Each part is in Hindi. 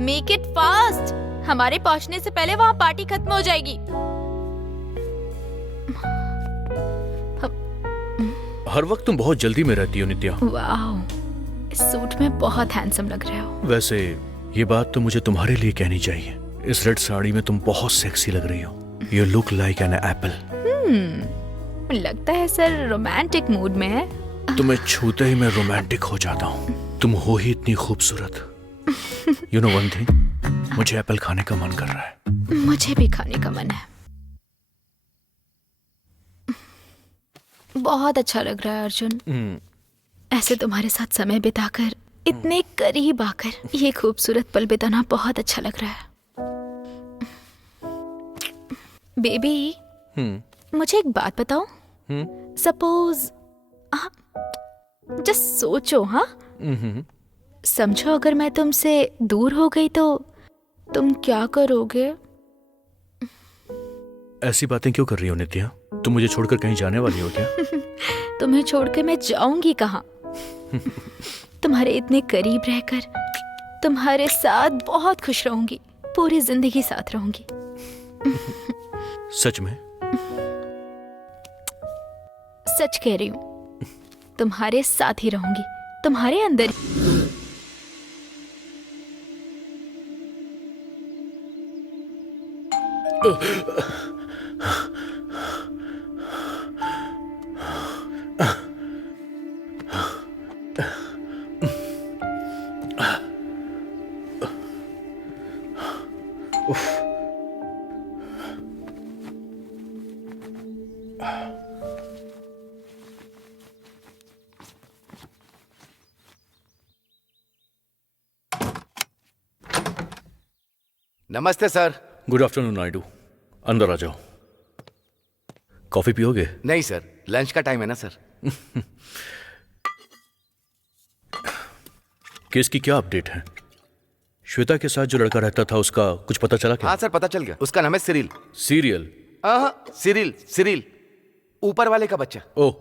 मेक इट फास्ट, हमारे पहुंचने से पहले वहाँ पार्टी खत्म हो जाएगी। हर वक्त तुम बहुत जल्दी में रहती हो नित्या। वाह, इस सूट में बहुत हैंडसम लग रहे हो। वैसे ये बात तो मुझे तुम्हारे लिए कहनी चाहिए। इस रेड साड़ी में तुम बहुत सेक्सी लग रही हो। You look like an apple. लगता है सर रोमांटिक मूड में है। तुम्हें छूते ही मैं रोमांटिक हो जाता हूँ। तुम हो ही इतनी खूबसूरत। यू नो वन थिंग, मुझे एप्पल खाने का मन कर रहा है। मुझे भी खाने का मन है। बहुत अच्छा लग रहा है अर्जुन। ऐसे तुम्हारे साथ समय बिताकर, इतने करीब आकर ये खूबसूरत पल बिताना बहुत अच्छा लग रहा है। बेबी, मुझे एक बात बताओ। सपोज, जस्ट सोचो, हाँ, समझो अगर मैं तुमसे दूर हो गई तो तुम क्या करोगे? ऐसी बातें क्यों कर रही हो नित्या? तुम मुझे छोड़कर कहीं जाने वाली हो क्या? तुम्हें छोड़कर मैं जाऊंगी कहाँ? तुम्हारे इतने करीब रहकर तुम्हारे साथ बहुत खुश रहूंगी, पूरी जिंदगी साथ रहूंगी। सच में? सच कह रही हूँ, तुम्हारे साथ ही रहूंगी, तुम्हारे अंदर ही। नमस्ते सर। गुड आफ्टरनून नायडू, अंदर आ जाओ। कॉफी पियोगे? नहीं सर, लंच का टाइम है ना सर। केस की क्या अपडेट है? श्वेता के साथ जो लड़का रहता था उसका कुछ पता चला क्या? हाँ सर, पता चल गया। उसका नाम है सिरिल। सीरियल? हाँ, सिरिल, सिरिल, ऊपर वाले का बच्चा। ओह,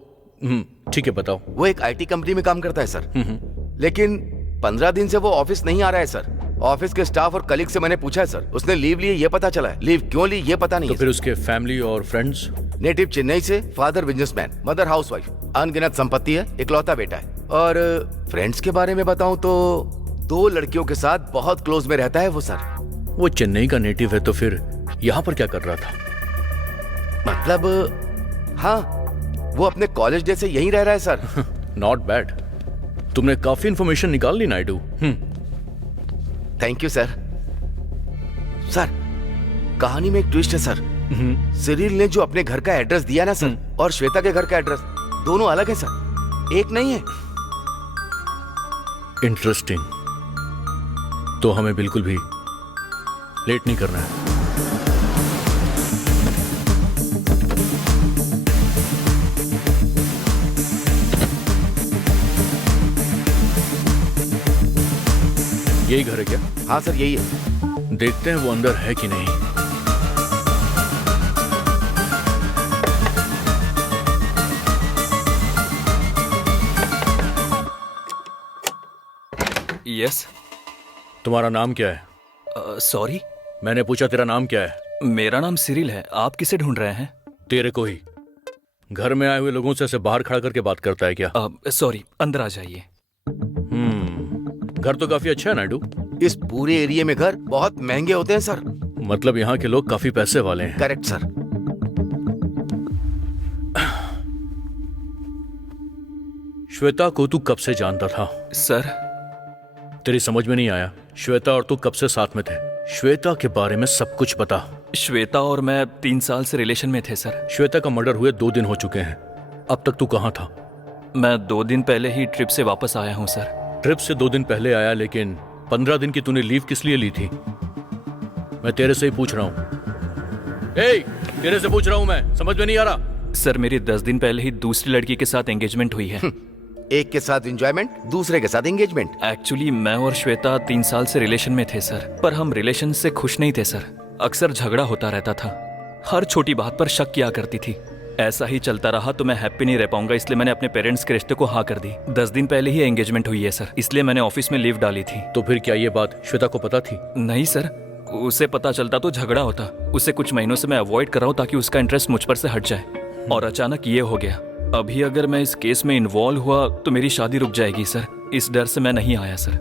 ठीक है, बताओ। वो एक आईटी कंपनी में काम करता है सर। लेकिन 15 दिन से वो ऑफिस नहीं आ रहा है सर। ऑफिस के स्टाफ और कलीग से मैंने पूछा है सर, उसने लीव लिए ये पता चला है, लीव क्यों ली ये पता नहीं तो है। फिर उसके फैमिली और फ्रेंड्स? नेटिव चेन्नई से, फादर बिजनेसमैन, मदर हाउसवाइफ, अनगिनत संपत्ति है, इकलौता बेटा है। और फ्रेंड्स के बारे में बताऊं तो 2 लड़कियों के साथ बहुत क्लोज में रहता है वो सर। वो चेन्नई का नेटिव है तो फिर यहाँ पर क्या कर रहा था? मतलब हाँ, वो अपने कॉलेज डे से यहीं रह रहा है सर। नॉट बैड, तुमने काफी इंफॉर्मेशन निकाल ली Naidu. Thank you sir. Sir, कहानी में एक ट्विस्ट है सर। सिरिल ने जो अपने घर का एड्रेस दिया ना सर, और श्वेता के घर का एड्रेस, दोनों अलग है सर, एक नहीं है। इंटरेस्टिंग। तो हमें बिल्कुल भी लेट नहीं करना है। यही घर है क्या? हाँ सर, यही है। देखते हैं वो अंदर है कि नहीं। यस। तुम्हारा नाम क्या है? सॉरी, मैंने पूछा तेरा नाम क्या है? मेरा नाम सिरिल है। आप किसे ढूंढ रहे हैं? तेरे को ही। घर में आए हुए लोगों से ऐसे बाहर खड़ा करके बात करता है क्या? सॉरी, अंदर आ जाइए। घर तो काफी अच्छा है नायडू। इस पूरे एरिया में घर बहुत महंगे होते हैं सर। मतलब यहाँ के लोग काफी पैसे वाले हैं। Correct sir. श्वेता को तू कब से जानता था? सर, तेरी समझ में नहीं आया। श्वेता और तू कब से साथ में थे? श्वेता के बारे में सब कुछ बता। श्वेता और मैं 3 साल से रिलेशन में थे सर। श्वेता का मर्डर हुए 2 दिन हो चुके हैं। अब तक तू कहाँ था? मैं 2 दिन पहले ही ट्रिप से वापस आया हूँ सर। ट्रिप से 2 दिन पहले आया, लेकिन 15 दिन की तूने लीव किस लिए ली थी? मैं तेरे से ही पूछ रहा हूँ। तेरे से पूछ रहा हूँ मैं, समझ में नहीं आ रहा? सर, मेरी 10 दिन पहले ही दूसरी लड़की के साथ एंगेजमेंट हुई है। एक के साथ एंजॉयमेंट, दूसरे के साथ एंगेजमेंट। एक्चुअली मैं और श्वेता 3 साल से रिलेशन में थे सर, पर हम रिलेशन से खुश नहीं थे सर। अक्सर झगड़ा होता रहता था, हर छोटी बात पर शक किया करती थी। ऐसा ही चलता रहा तो मैं हैप्पी नहीं रह पाऊंगा, इसलिए मैंने अपने पेरेंट्स के रिश्ते को हाँ कर दी। 10 दिन पहले ही एंगेजमेंट हुई है सर, इसलिए मैंने ऑफिस में लीव डाली थी। तो फिर क्या ये बात श्वेता को पता थी? नहीं सर, उसे पता चलता तो झगड़ा होता। उसे कुछ महीनों से मैं अवॉइड कर रहा हूँ ताकि उसका इंटरेस्ट मुझ पर से हट जाए, और अचानक ये हो गया। अभी अगर मैं इस केस में इन्वॉल्व हुआ तो मेरी शादी रुक जाएगी सर, इस डर से मैं नहीं आया सर।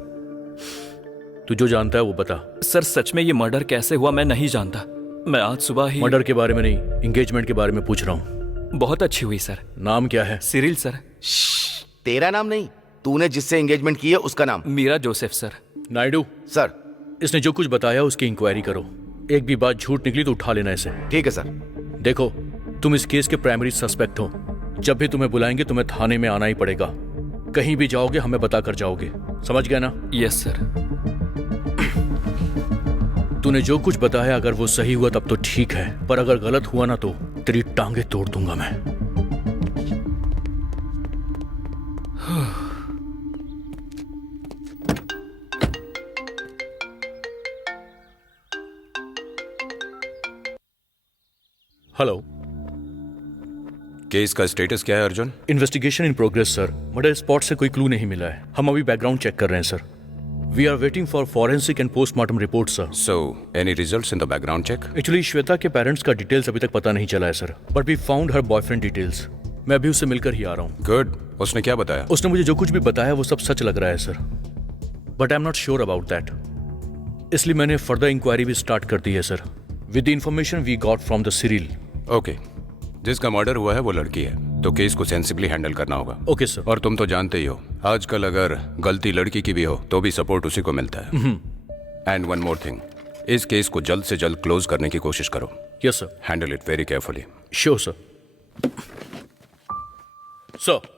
तू जो जानता है वो बता। सर सच में ये मर्डर कैसे हुआ मैं नहीं जानता। मैं आज सुबह ही मर्डर के बारे में नहीं, एंगेजमेंट के बारे में पूछ रहा हूँ। बहुत अच्छी हुई सर। नाम क्या है? Cyril sir. तेरा नाम नहीं, तूने जिससे एंगेजमेंट की है उसका नाम। Meera Joseph sir. Naidu sir. इसने जो कुछ बताया उसकी इंक्वायरी करो। एक भी बात झूठ निकली तो उठा लेना इसे। ठीक है सर। देखो, तुम इस केस के प्राइमरी सस्पेक्ट हो। जब भी तुम्हें बुलाएंगे तुम्हें थाने में आना ही पड़ेगा। कहीं भी जाओगे हमें बता कर जाओगे, समझ गया ना? Yes sir. तूने जो कुछ बताया अगर वो सही हुआ तब तो ठीक है, पर अगर गलत हुआ ना तो तेरी टांगे तोड़ दूंगा मैं। हेलो, केस का स्टेटस क्या है Arjun? Investigation in progress sir. Murder spot से कोई क्लू नहीं मिला है। हम अभी बैकग्राउंड चेक कर रहे हैं sir. We are waiting for forensic and postmortem report sir. So any results in the background check? Actually Shweta के पेरेंट्स का डिटेल्स अभी तक पता नहीं चला है sir, but we found her boyfriend details. मैं अभी उससे मिलकर ही आ रहा हूँ। गुड। उसने क्या बताया? उसने मुझे जो कुछ भी बताया वो सब सच लग रहा है sir, but I am not sure about that. इसलिए मैंने फर्दर इंक्वायरी भी स्टार्ट कर दी है sir, with the information we got from the Cyril. Okay, जिसका मर्डर हुआ है वो लड़की है, तो केस को सेंसिबली हैंडल करना होगा। Okay sir. और तुम तो जानते ही हो, आजकल अगर गलती लड़की की भी हो तो भी सपोर्ट उसी को मिलता है। एंड वन मोर थिंग, इस केस को जल्द से जल्द क्लोज करने की कोशिश करो। Yes sir. Handle it very carefully. Sure sir. Sir,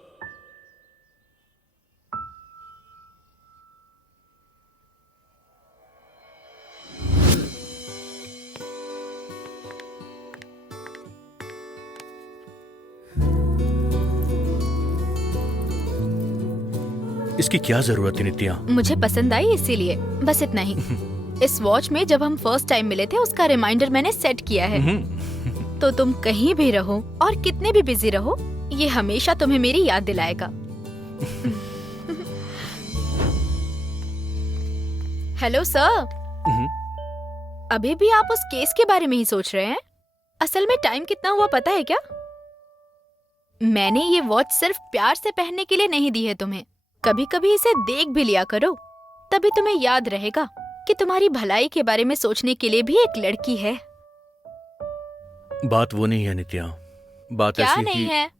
इसकी क्या जरूरत थी नित्या? मुझे पसंद आई इसीलिए, बस इतना ही। इस वॉच में जब हम फर्स्ट टाइम मिले थे उसका रिमाइंडर मैंने सेट किया है। तो तुम कहीं भी रहो और कितने भी बिजी रहो, ये हमेशा तुम्हें मेरी याद दिलाएगा। हेलो सर, अभी भी आप उस केस के बारे में ही सोच रहे हैं? असल में टाइम कितना हुआ पता है क्या? मैंने ये वॉच सिर्फ प्यार से पहनने के लिए नहीं दी है तुम्हें। कभी कभी इसे देख भी लिया करो, तभी तुम्हें याद रहेगा कि तुम्हारी भलाई के बारे में सोचने के लिए भी एक लड़की है। बात वो नहीं है नित्या, बात क्या ऐसी नहीं कि है?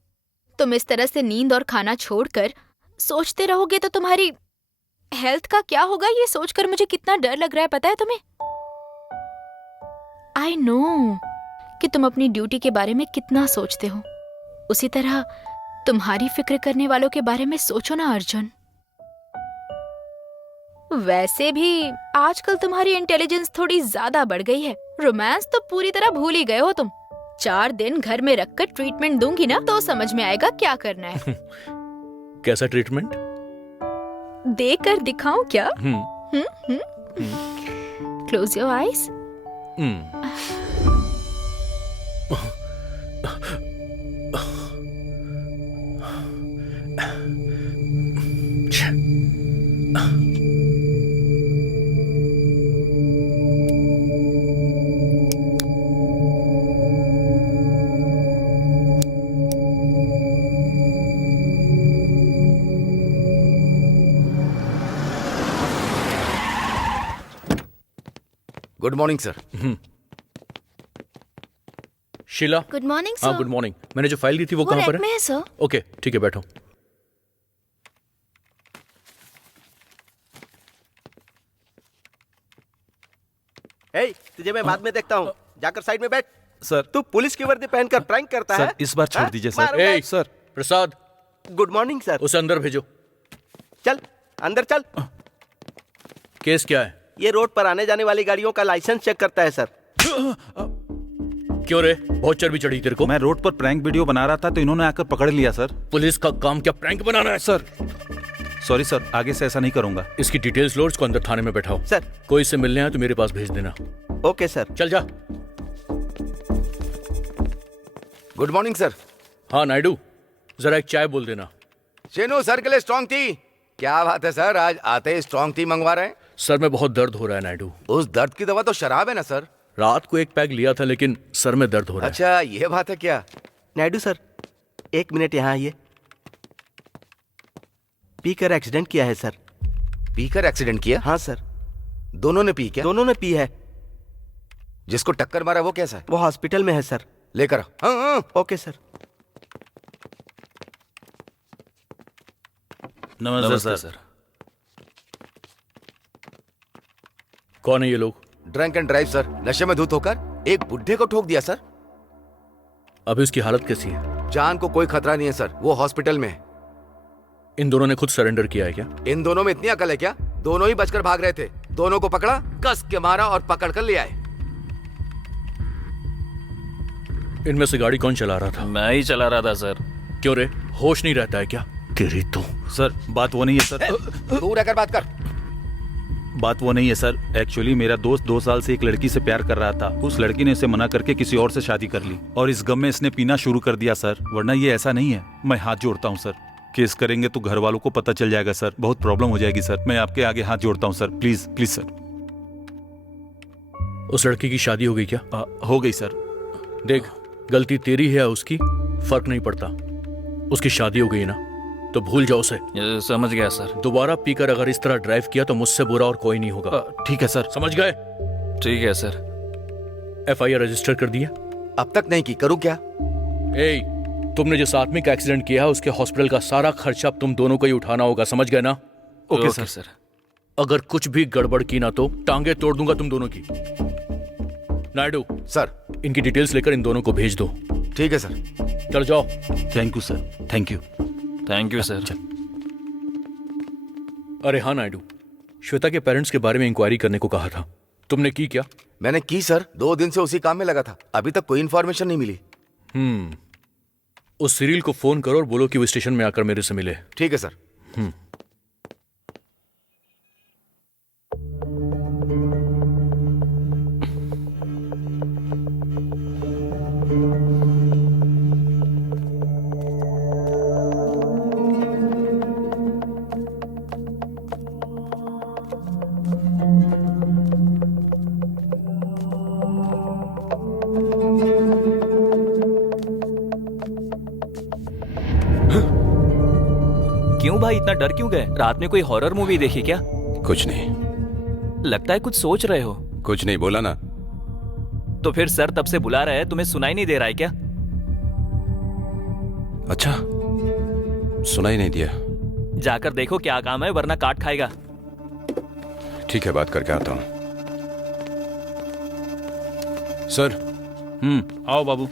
तुम इस तरह से नींद और खाना छोड़कर सोचते रहोगे तो तुम्हारी हेल्थ का क्या होगा, ये सोचकर मुझे कितना डर लग रहा है पता है तुम्हें? आई नो कि तुम अपनी ड्यूटी के बारे में कितना सोचते हो, उसी तरह तुम्हारी फिक्र करने वालों के बारे में सोचो ना अर्जुन। वैसे भी आजकल तुम्हारी इंटेलिजेंस थोड़ी ज्यादा बढ़ गई है। रोमांस तो पूरी तरह भूल ही गए हो तुम। 4 दिन घर में रखकर ट्रीटमेंट दूंगी ना तो समझ में आएगा क्या करना है। कैसा ट्रीटमेंट? देख कर दिखाऊं क्या? Close your eyes. Good morning sir. Sheela. Good morning हाँ सर। Good morning. मैंने जो फाइल दी थी वो कहाँ रैक पर में है? है सर। ओके ठीक है, बैठो। हे, तुझे मैं बाद में देखता हूँ, जाकर साइड में बैठ। सर तू पुलिस की वर्दी पहनकर प्रैंक करता है? सर इस बार छोड़ हाँ? दीजिए सर। मारूंगा। ए, सर प्रसाद, गुड मॉर्निंग सर। उसे अंदर भेजो। चल अंदर चल। केस क्या है? ये रोड पर आने जाने वाली गाड़ियों का लाइसेंस चेक करता है सर। क्यों रे, बहुत चर्बी चढ़ी तेरे को? मैं रोड पर प्रैंक वीडियो बना रहा था तो इन्होंने आकर पकड़ लिया सर। पुलिस का काम क्या प्रैंक बनाना है? सर सॉरी सर, आगे से ऐसा नहीं करूंगा। इसकी डिटेल्स लो, इसको अंदर थाने में बैठाओ। सर। कोई इससे मिलने आए तो मेरे पास भेज देना। Okay sir. चल जा। Good morning sir. हाँ नायडू, जरा एक चाय बोल देना। चेनू सर के लिए स्ट्रांग टी। क्या बात है सर, आज आते ही स्ट्रांग टी मंगवा रहे हैं। सर में बहुत दर्द हो रहा है नायडू। उस दर्द की दवा तो शराब है ना सर। रात को एक पैक लिया था लेकिन सर में दर्द हो रहा है। अच्छा ये बात है क्या? नायडू सर, 1 मिनट यहाँ आइए। पीकर एक्सीडेंट किया है सर। पीकर एक्सीडेंट किया? हाँ सर, दोनों ने पी क्या? दोनों ने पी है। जिसको टक्कर मारा वो कैसा है? वो हॉस्पिटल में है सर। लेकर आओ। हाँ, हाँ। Okay sir. नमस्ते सर। कौन है ये लोग? ड्रंक एंड ड्राइव सर, नशे में धुत होकर एक बुढ़े को ठोक दिया सर। अभी उसकी हालत कैसी है? जान को कोई खतरा नहीं है सर, वो हॉस्पिटल में है। इन दोनों ने खुद सरेंडर किया है क्या? इन दोनों में इतनी अकल है क्या? दोनों ही बचकर भाग रहे थे। दोनों को पकड़ा, कस के मारा और पकड़ कर ले आए। इनमें से गाड़ी कौन चला रहा था? मैं ही चला रहा था सर। क्यों रे, होश नहीं रहता है क्या? तेरी तो। सर बात वो नहीं है सर। दूर रहकर बात कर। बात वो नहीं है सर। एक्चुअली मेरा दोस्त 2 साल से एक लड़की से प्यार कर रहा था। उस लड़की ने इसे मना करके किसी और से शादी कर ली और इस गम में इसने पीना शुरू कर दिया सर। वरना ये ऐसा नहीं है। मैं हाथ जोड़ता हूँ सर, केस करेंगे तो घर वालों को पता चल जाएगा सर, बहुत प्रॉब्लम हो जाएगी सर। मैं आपके आगे हाथ जोड़ता हूँ सर, प्लीज प्लीज सर। उस लड़की की शादी हो गई क्या? हो गई सर। देख, गलती तेरी है या उसकी फर्क नहीं पड़ता। उसकी शादी हो गई ना, तो भूल जाओ उसे। ये समझ गया सर। दोबारा पीकर अगर इस तरह ड्राइव किया तो मुझसे बुरा और कोई नहीं होगा। ठीक है सर। समझ गए? ठीक है सर। एफआईआर रजिस्टर कर दिया? अब तक नहीं की, करूँ क्या? ए, तुमने जिस आदमी का एक्सीडेंट किया है उसके हॉस्पिटल का सारा खर्चा अब तुम दोनों को ही उठाना होगा, समझ गए ना? Okay sir. अगर कुछ भी गड़बड़ की ना तो टांगे तोड़ दूंगा तुम दोनों की। नायडू सर इनकी डिटेल्स लेकर इन दोनों को भेज दो। ठीक है सर। चल जाओ। Thank you sir, thank you. Thank you sir. अरे हाँ नायडू, श्वेता के पेरेंट्स के बारे में इंक्वायरी करने को कहा था, तुमने की क्या? मैंने की सर, 2 दिन से उसी काम में लगा था। अभी तक कोई इन्फॉर्मेशन नहीं मिली। उस सिरिल को फोन करो और बोलो कि वो स्टेशन में आकर मेरे से मिले। ठीक है सर। क्यों भाई इतना डर क्यों गए? रात में कोई हॉरर मूवी देखी क्या? कुछ नहीं, लगता है कुछ सोच रहे हो। कुछ नहीं बोला ना। तो फिर सर तब से बुला रहे हैं, तुम्हें सुनाई नहीं दे रहा है क्या? अच्छा, सुनाई नहीं दिया। जाकर देखो क्या काम है, वरना काट खाएगा। ठीक है, बात करके आता हूँ। सर। आओ बाबू।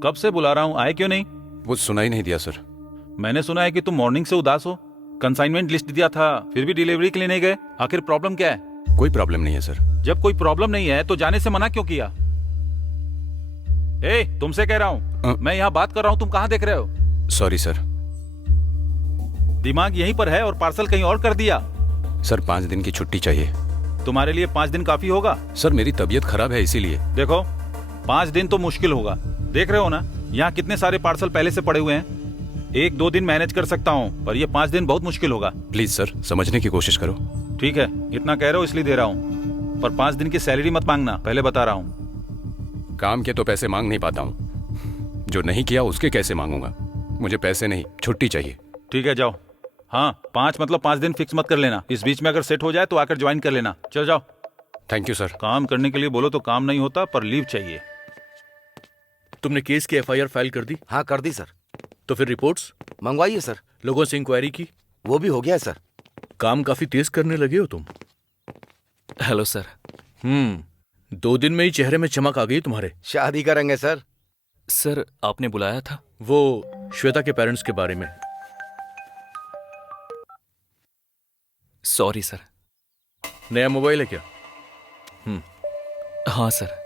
कब से बुला रहा हूँ, आए क्यों नहीं? वो सुनाई नहीं दिया सर। मैंने सुना है कि तुम मॉर्निंग से उदास हो। कंसाइनमेंट लिस्ट दिया था, फिर भी डिलीवरी के लिए नहीं गए। आखिर प्रॉब्लम क्या है? कोई प्रॉब्लम नहीं है सर। जब कोई प्रॉब्लम नहीं है तो जाने से मना क्यों किया? तुमसे कह रहा हूँ, मैं यहाँ बात कर रहा हूँ, तुम कहाँ देख रहे हो? Sorry sir. दिमाग यहीं पर है और पार्सल कहीं और कर दिया। सर 5 दिन की छुट्टी चाहिए। तुम्हारे लिए 5 दिन काफी होगा? सर मेरी तबीयत खराब है इसीलिए। देखो, 5 दिन तो मुश्किल होगा। देख रहे हो ना, यहाँ कितने सारे पार्सल पहले से पड़े हुए हैं। 1-2 दिन मैनेज कर सकता हूँ, पर ये 5 दिन बहुत मुश्किल होगा। प्लीज सर, समझने की कोशिश करो। ठीक है, इतना कह रहे हो इसलिए दे रहा हूँ, पर 5 दिन की सैलरी मत मांगना, पहले बता रहा हूँ। काम के तो पैसे मांग नहीं पाता हूँ, जो नहीं किया उसके कैसे मांगूंगा? मुझे पैसे नहीं, छुट्टी चाहिए। ठीक है, जाओ। हाँ, 5 मतलब 5 दिन फिक्स मत कर लेना। इस बीच में अगर सेट हो जाए तो आकर ज्वाइन कर लेना। चल जाओ। Thank you sir. काम करने के लिए बोलो तो काम नहीं होता, पर लीव चाहिए। तुमने केस की एफआईआर फाइल कर दी? हाँ कर दी सर। तो फिर रिपोर्ट्स मंगवाइए सर। लोगों से इंक्वायरी की? वो भी हो गया है सर। काम काफी तेज करने लगे हो तुम। Hello sir. 2 दिन में ही चेहरे में चमक आ गई तुम्हारे। शादी करेंगे सर। सर आपने बुलाया था? वो श्वेता के पेरेंट्स के बारे में। Sorry sir. नया मोबाइल है क्या? हाँ सर।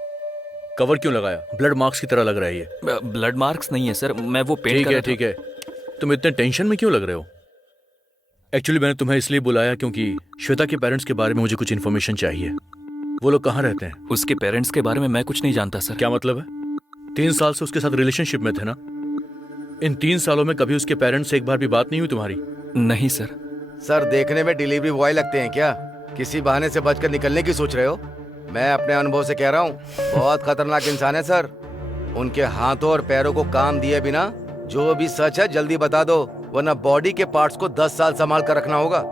कवर क्यों लगाया? ब्लड मार्क्स की तरह लग रहा है ये। ब्लड मार्क्स नहीं है सर, मैं वो पेंट ठीक कर है रहा था। ठीक है, तुम इतने टेंशन में क्यों लग रहे हो? एक्चुअली मैंने तुम्हें इसलिए बुलाया क्योंकि श्वेता के पेरेंट्स के बारे में मुझे कुछ इन्फॉर्मेशन चाहिए। वो लोग कहाँ रहते हैं? उसके पेरेंट्स के बारे में मैं कुछ नहीं जानता सर। क्या मतलब है? 3 साल से उसके साथ रिलेशनशिप में थे ना? इन 3 सालों में कभी उसके पेरेंट्स से एक बार भी बात नहीं हुई तुम्हारी? नहीं सर। सर देखने में डिलीवरी बॉय लगते हैं क्या? किसी बहाने से बचकर निकलने की सोच रहे हो? मैं अपने अनुभव से कह रहा हूँ, बहुत खतरनाक इंसान है सर। उनके हाथों और पैरों को काम दिए बिना जो भी सच है जल्दी बता दो, वरना बॉडी के पार्ट्स को 10 साल संभाल कर रखना होगा।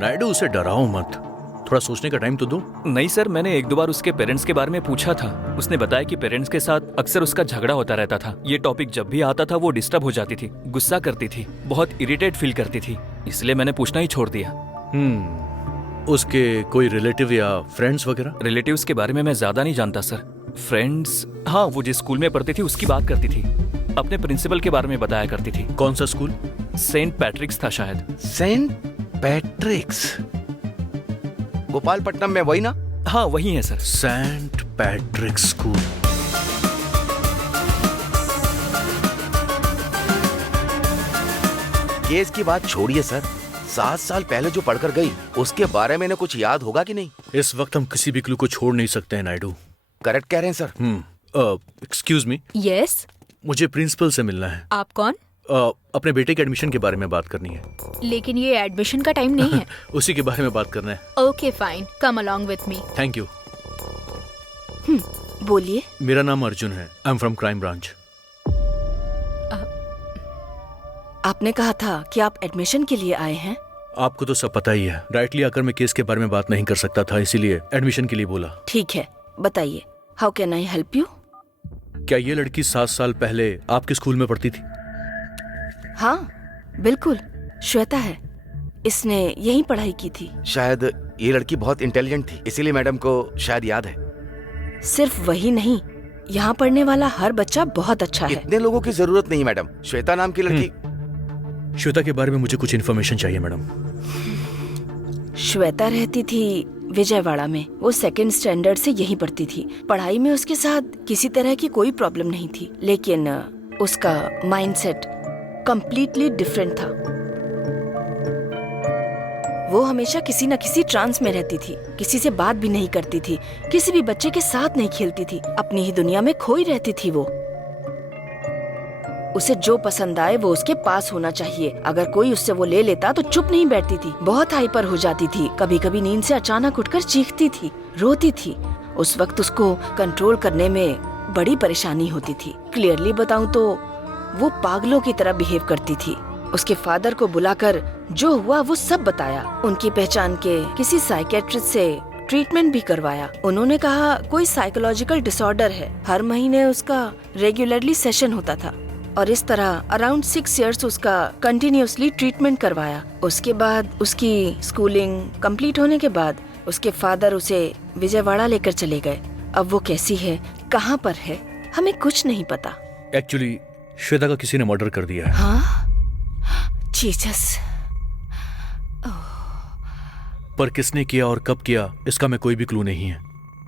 नायडू, उसे डराओ मत, थोड़ा सोचने का टाइम तो दो। नहीं सर, मैंने 1-2 बार उसके पेरेंट्स के बारे में पूछा था। उसने बताया कि पेरेंट्स के साथ अक्सर उसका झगड़ा होता रहता था। ये टॉपिक जब भी आता था वो डिस्टर्ब हो जाती थी, गुस्सा करती थी, बहुत इरिटेट फील करती थी, इसलिए मैंने पूछना ही छोड़ दिया। उसके कोई रिलेटिव या फ्रेंड्स वगैरह? रिलेटिव्स के बारे में मैं ज्यादा नहीं जानता सर। फ्रेंड्स, हाँ, वो जिस स्कूल में पढ़ती थी उसकी बात करती थी। अपने प्रिंसिपल के बारे में बताया करती थी। कौन सा स्कूल? सेंट पैट्रिक्स था शायद। सेंट पैट्रिक्स, गोपालपट्टनम में, वही ना? हाँ वही है sir. Saint Patrick school. Case की बात छोड़िए सर, 7 साल पहले जो पढ़कर गई उसके बारे में कुछ याद होगा कि नहीं? इस वक्त हम किसी भी क्लू को छोड़ नहीं सकते हैं नायडू। करेक्ट कह रहे हैं सर। एक्सक्यूज मी, यस, मुझे प्रिंसिपल से मिलना है। आप कौन? अपने बेटे के एडमिशन के बारे में बात करनी है। लेकिन ये एडमिशन का टाइम नहीं है। उसी के बारे में बात करना है। Okay fine, come along with me. Thank you. बोलिए। मेरा नाम अर्जुन है, I am from crime branch. आपने कहा था कि आप एडमिशन के लिए आए हैं। आपको तो सब पता ही है, डायरेक्टली आकर मैं केस के बारे में बात नहीं कर सकता था, इसीलिए एडमिशन के लिए बोला। ठीक है, बताइए, how can I help you? क्या ये लड़की 7 साल पहले आपके स्कूल में पढ़ती थी? हाँ बिल्कुल, श्वेता है, इसने यहीं पढ़ाई की थी। शायद ये लड़की बहुत इंटेलिजेंट थी, इसीलिए मैडम को शायद याद है। सिर्फ वही नहीं, यहाँ पढ़ने वाला हर बच्चा बहुत अच्छा है। इतने लोगों की जरूरत नहीं मैडम, श्वेता नाम की लड़की। श्वेता के बारे में मुझे कुछ इन्फॉर्मेशन चाहिए मैडम। श्वेता रहती थी विजयवाड़ा में। वो 2nd स्टैंडर्ड से यहीं पढ़ती थी। पढ़ाई में उसके साथ किसी तरह की कोई प्रॉब्लम नहीं थी, लेकिन उसका माइंडसेट कंप्लीटली डिफरेंट था। वो हमेशा किसी न किसी ट्रांस में रहती थी, किसी से बात भी नहीं करती थी, किसी भी बच्चे के साथ नहीं खेलती थी, अपनी ही दुनिया में खोई रहती थी। वो उसे जो पसंद आए वो उसके पास होना चाहिए। अगर कोई उससे वो ले लेता तो चुप नहीं बैठती थी, बहुत हाइपर हो जाती थी। कभी कभी नींद से अचानक उठकर चीखती थी, रोती थी। उस वक्त उसको कंट्रोल करने में बड़ी परेशानी होती थी। क्लियरली बताऊं तो वो पागलों की तरह बिहेव करती थी। उसके फादर को बुलाकर जो हुआ वो सब बताया। उनकी पहचान के किसी साइकेट्रिस्ट से ट्रीटमेंट भी करवाया। उन्होंने कहा कोई साइकोलॉजिकल डिसऑर्डर है। हर महीने उसका रेगुलरली सेशन होता था और इस तरह अराउंड 6 इयर्स उसका कंटिन्यूअसली ट्रीटमेंट करवाया। उसके बाद उसकी स्कूलिंग कंप्लीट होने के बाद उसके फादर उसे विजयवाड़ा लेकर चले गए। अब वो कैसी है, कहाँ पर है, हमें कुछ नहीं पता। एक्चुअली श्वेता का किसी ने मर्डर कर दिया है। हाँ, जीसस। पर किसने किया और कब किया इसका मैं कोई भी क्लू नहीं है।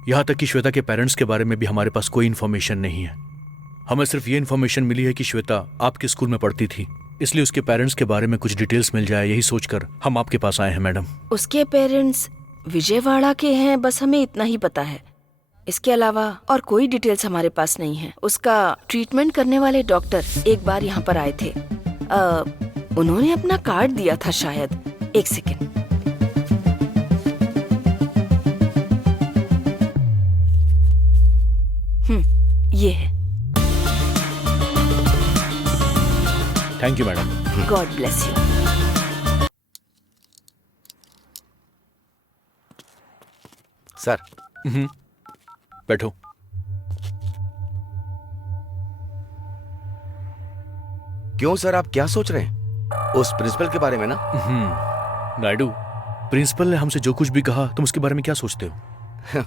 यहाँ तक कि श्वेता के पेरेंट्स के बारे में भी हमारे पास कोई इन्फॉर्मेशन नहीं है। हमें सिर्फ ये इन्फॉर्मेशन मिली है कि श्वेता आपके स्कूल में पढ़ती थी, इसलिए उसके पेरेंट्स के बारे में कुछ डिटेल्स मिल जाए, यही सोचकर हम आपके पास आए हैं मैडम। उसके पेरेंट्स विजयवाड़ा के हैं, बस हमें इतना ही पता है। इसके अलावा और कोई डिटेल्स हमारे पास नहीं है। उसका ट्रीटमेंट करने वाले डॉक्टर एक बार यहाँ पर आए थे। उन्होंने अपना कार्ड दिया था शायद। 1 सेकेंड। ये है। Thank you madam. God bless you. Sir. बैठो। क्यों सर, आप क्या सोच रहे हैं? उस प्रिंसिपल के बारे में ना? नायडू, प्रिंसिपल ने हमसे जो कुछ भी कहा तुम उसके बारे में क्या सोचते हो?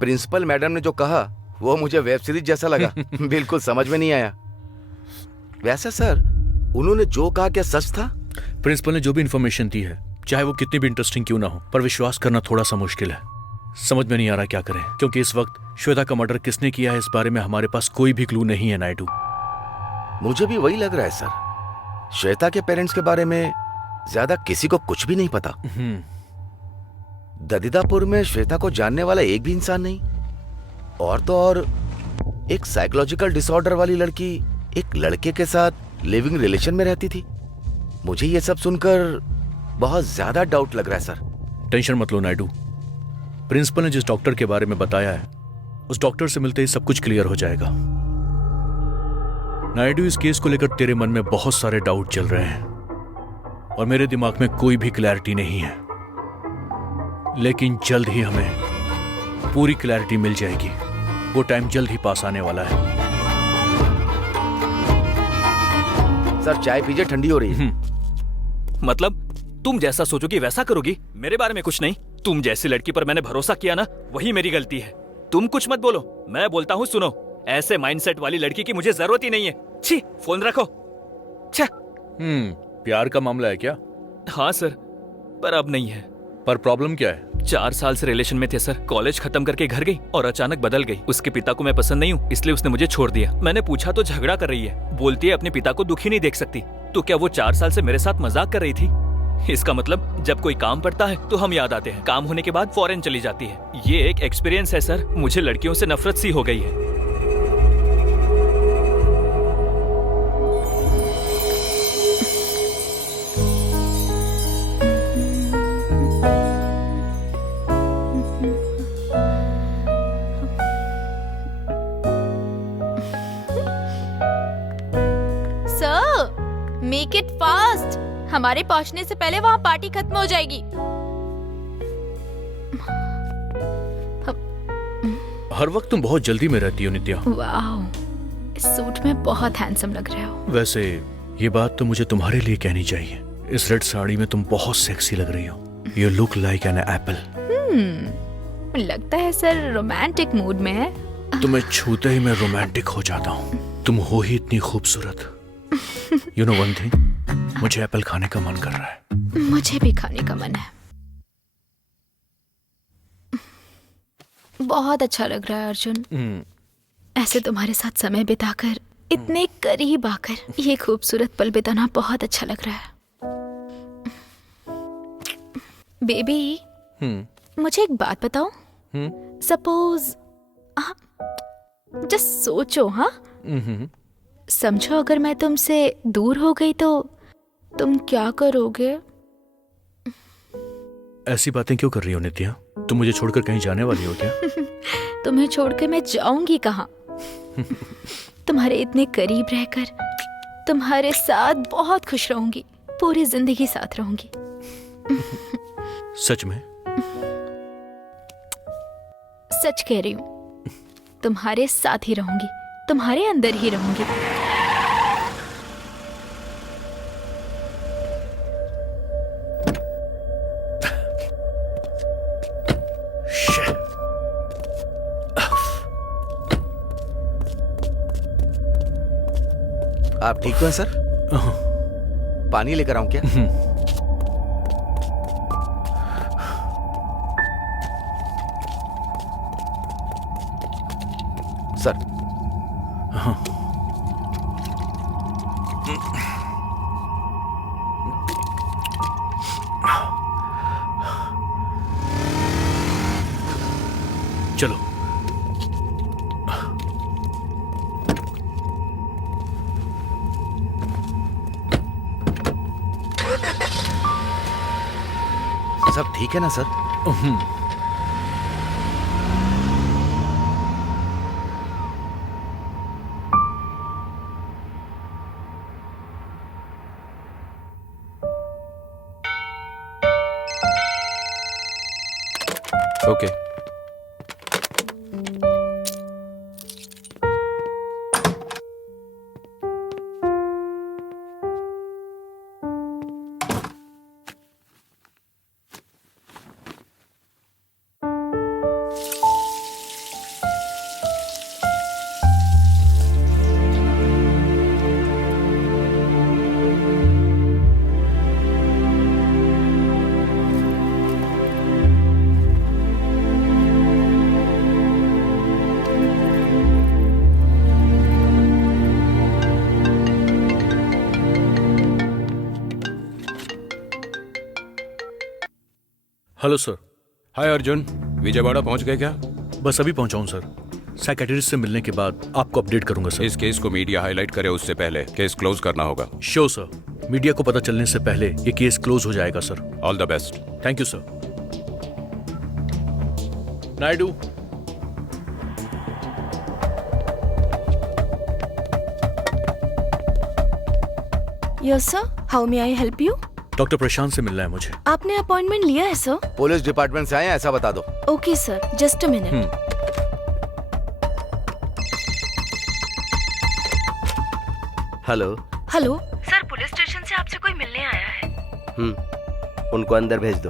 प्रिंसिपल मैडम ने जो कहा वो मुझे वेब सीरीज जैसा लगा। बिल्कुल समझ में नहीं आया। वैसे सर, उन्होंने जो कहा क्या सच था? प्रिंसिपल ने जो भी इंफॉर्मेशन दी है, चाहे वो कितनी भी इंटरेस्टिंग क्यों ना हो, पर विश्वास करना थोड़ा सा मुश्किल है। समझ में नहीं आ रहा क्या करें, क्योंकि इस वक्त श्वेता का मर्डर किसने किया है इस बारे में हमारे पास कोई भी क्लू नहीं है नायडू। मुझे भी वही लग रहा है सर। श्वेता के पेरेंट्स के बारे में ज्यादा किसी को कुछ भी नहीं पता। ददिदापुर में श्वेता को जानने वाला एक भी इंसान नहीं। और तो और एक साइकोलॉजिकल डिसऑर्डर वाली लड़की एक लड़के के साथ लिविंग रिलेशन में रहती थी। मुझे ये सब सुनकर बहुत ज्यादा डाउट लग रहा है सर। टेंशन मत लो नायडू। प्रिंसिपल ने जिस डॉक्टर के बारे में बताया है उस डॉक्टर से मिलते ही सब कुछ क्लियर हो जाएगा। नायडू, इस केस को लेकर तेरे मन में बहुत सारे डाउट चल रहे हैं और मेरे दिमाग में कोई भी क्लैरिटी नहीं है, लेकिन जल्द ही हमें पूरी क्लैरिटी मिल जाएगी। वो टाइम जल्द ही पास आने वाला है। सर चाय पीजिए, ठंडी हो रही है। मतलब तुम जैसा सोचोगी वैसा करोगी? मेरे बारे में कुछ नहीं। तुम जैसी लड़की पर मैंने भरोसा किया ना, वही मेरी गलती है। तुम कुछ मत बोलो, मैं बोलता हूँ सुनो। ऐसे माइंडसेट वाली लड़की की मुझे जरूरत ही नहीं है। छी, फोन रखो। छे। प्यार का मामला है क्या? हाँ सर, पर अब नहीं है। पर प्रॉब्लम क्या है? 4 साल से रिलेशन में थे सर। कॉलेज खत्म करके घर गई और अचानक बदल गई। उसके पिता को मैं पसंद नहीं हूँ, इसलिए उसने मुझे छोड़ दिया। मैंने पूछा तो झगड़ा कर रही है, बोलती है अपने पिता को दुखी नहीं देख सकती। तो क्या वो 4 साल से मेरे साथ मजाक कर रही थी? इसका मतलब जब कोई काम पड़ता है तो हम याद आते हैं, काम होने के बाद फॉरेन चली जाती है। ये एक एक्सपीरियंस है सर। मुझे लड़कियों से नफरत सी हो गई है। Sir, make it fast. हमारे पहुंचने से पहले वहाँ पार्टी खत्म हो जाएगी। हर वक्त तुम बहुत जल्दी में रहती हो नित्या। वाओ, इस सूट में बहुत हैंडसम लग रहे हो। वैसे ये बात तो मुझे तुम्हारे लिए कहनी चाहिए। इस रेड साड़ी में तुम बहुत सेक्सी लग रही हो। You look like an apple. लगता है सर रोमांटिक मूड में है। तुम्हें छूते ही मैं रोमांटिक हो जाता हूँ। तुम हो ही इतनी खूबसूरत। यू नो वन थिंग, मुझे एप्पल खाने का मन कर रहा है। मुझे भी खाने का मन है। बहुत अच्छा लग रहा है अर्जुन। ऐसे तुम्हारे साथ समय बिताकर, इतने करीब आकर ये खूबसूरत पल बिताना बहुत अच्छा लग रहा है। बेबी, मुझे एक बात बताओ। सपोज, जस्ट सोचो। हाँ, समझो अगर मैं तुमसे दूर हो गई तो तुम क्या करोगे? ऐसी बातें क्यों कर रही हो नित्या? तुम मुझे छोड़कर कहीं जाने वाली हो क्या? तुम्हें छोड़कर मैं जाऊंगी कहाँ? तुम्हारे इतने करीब रहकर तुम्हारे साथ बहुत खुश रहूंगी। पूरी जिंदगी साथ रहूंगी। सच में? सच कह रही हूँ। तुम्हारे साथ ही रहूंगी, तुम्हारे अंदर ही रहूंगी। आप ठीक तो हैं सर? पानी लेकर आऊं क्या? सर, चलो। सब ठीक है ना sir? Okay. Hello sir. Hi Arjun, Vijayawada पहुंच गए क्या? बस अभी पहुंचा हूं सर। साइकेट्रिस्ट से मिलने के बाद आपको अपडेट करूंगा सर। इस केस को मीडिया हाईलाइट करे उससे पहले केस क्लोज करना होगा। श्योर सर, मीडिया को पता चलने से पहले ये केस क्लोज हो जाएगा sir. All the best. Thank you sir. Naidu, yes sir, how may I help you? Doctor Prashant से मिलना है मुझे। आपने अपॉइंटमेंट लिया है सर? पुलिस डिपार्टमेंट से आए हैं, ऐसा बता दो। Okay sir, just a minute. Hello. Hello sir, police station से आपसे कोई मिलने आया है। उनको अंदर भेज दो।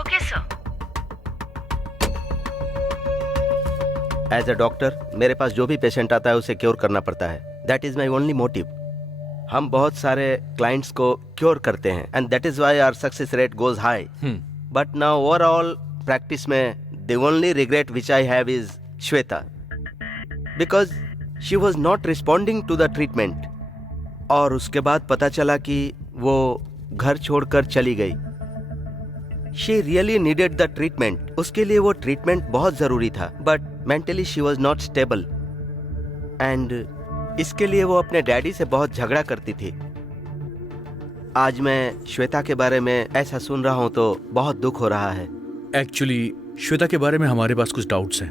Okay sir. As a doctor मेरे पास जो भी पेशेंट आता है उसे क्योर करना पड़ता है। That is my only motive. हम बहुत सारे क्लाइंट्स को क्योर करते हैं and that is why our success rate goes high. But now overall practice में the only regret which I have is Shweta, because she was not responding to the treatment. और उसके बाद पता चला कि वो घर छोड़कर चली गई। She really needed the treatment. उसके लिए वो ट्रीटमेंट बहुत जरूरी था, but mentally she was not stable and इसके लिए वो अपने डैडी से बहुत झगड़ा करती थी। आज मैं श्वेता के बारे में ऐसा सुन रहा हूँ तो बहुत दुख हो रहा है। एक्चुअली श्वेता के बारे में हमारे पास कुछ डाउट्स हैं,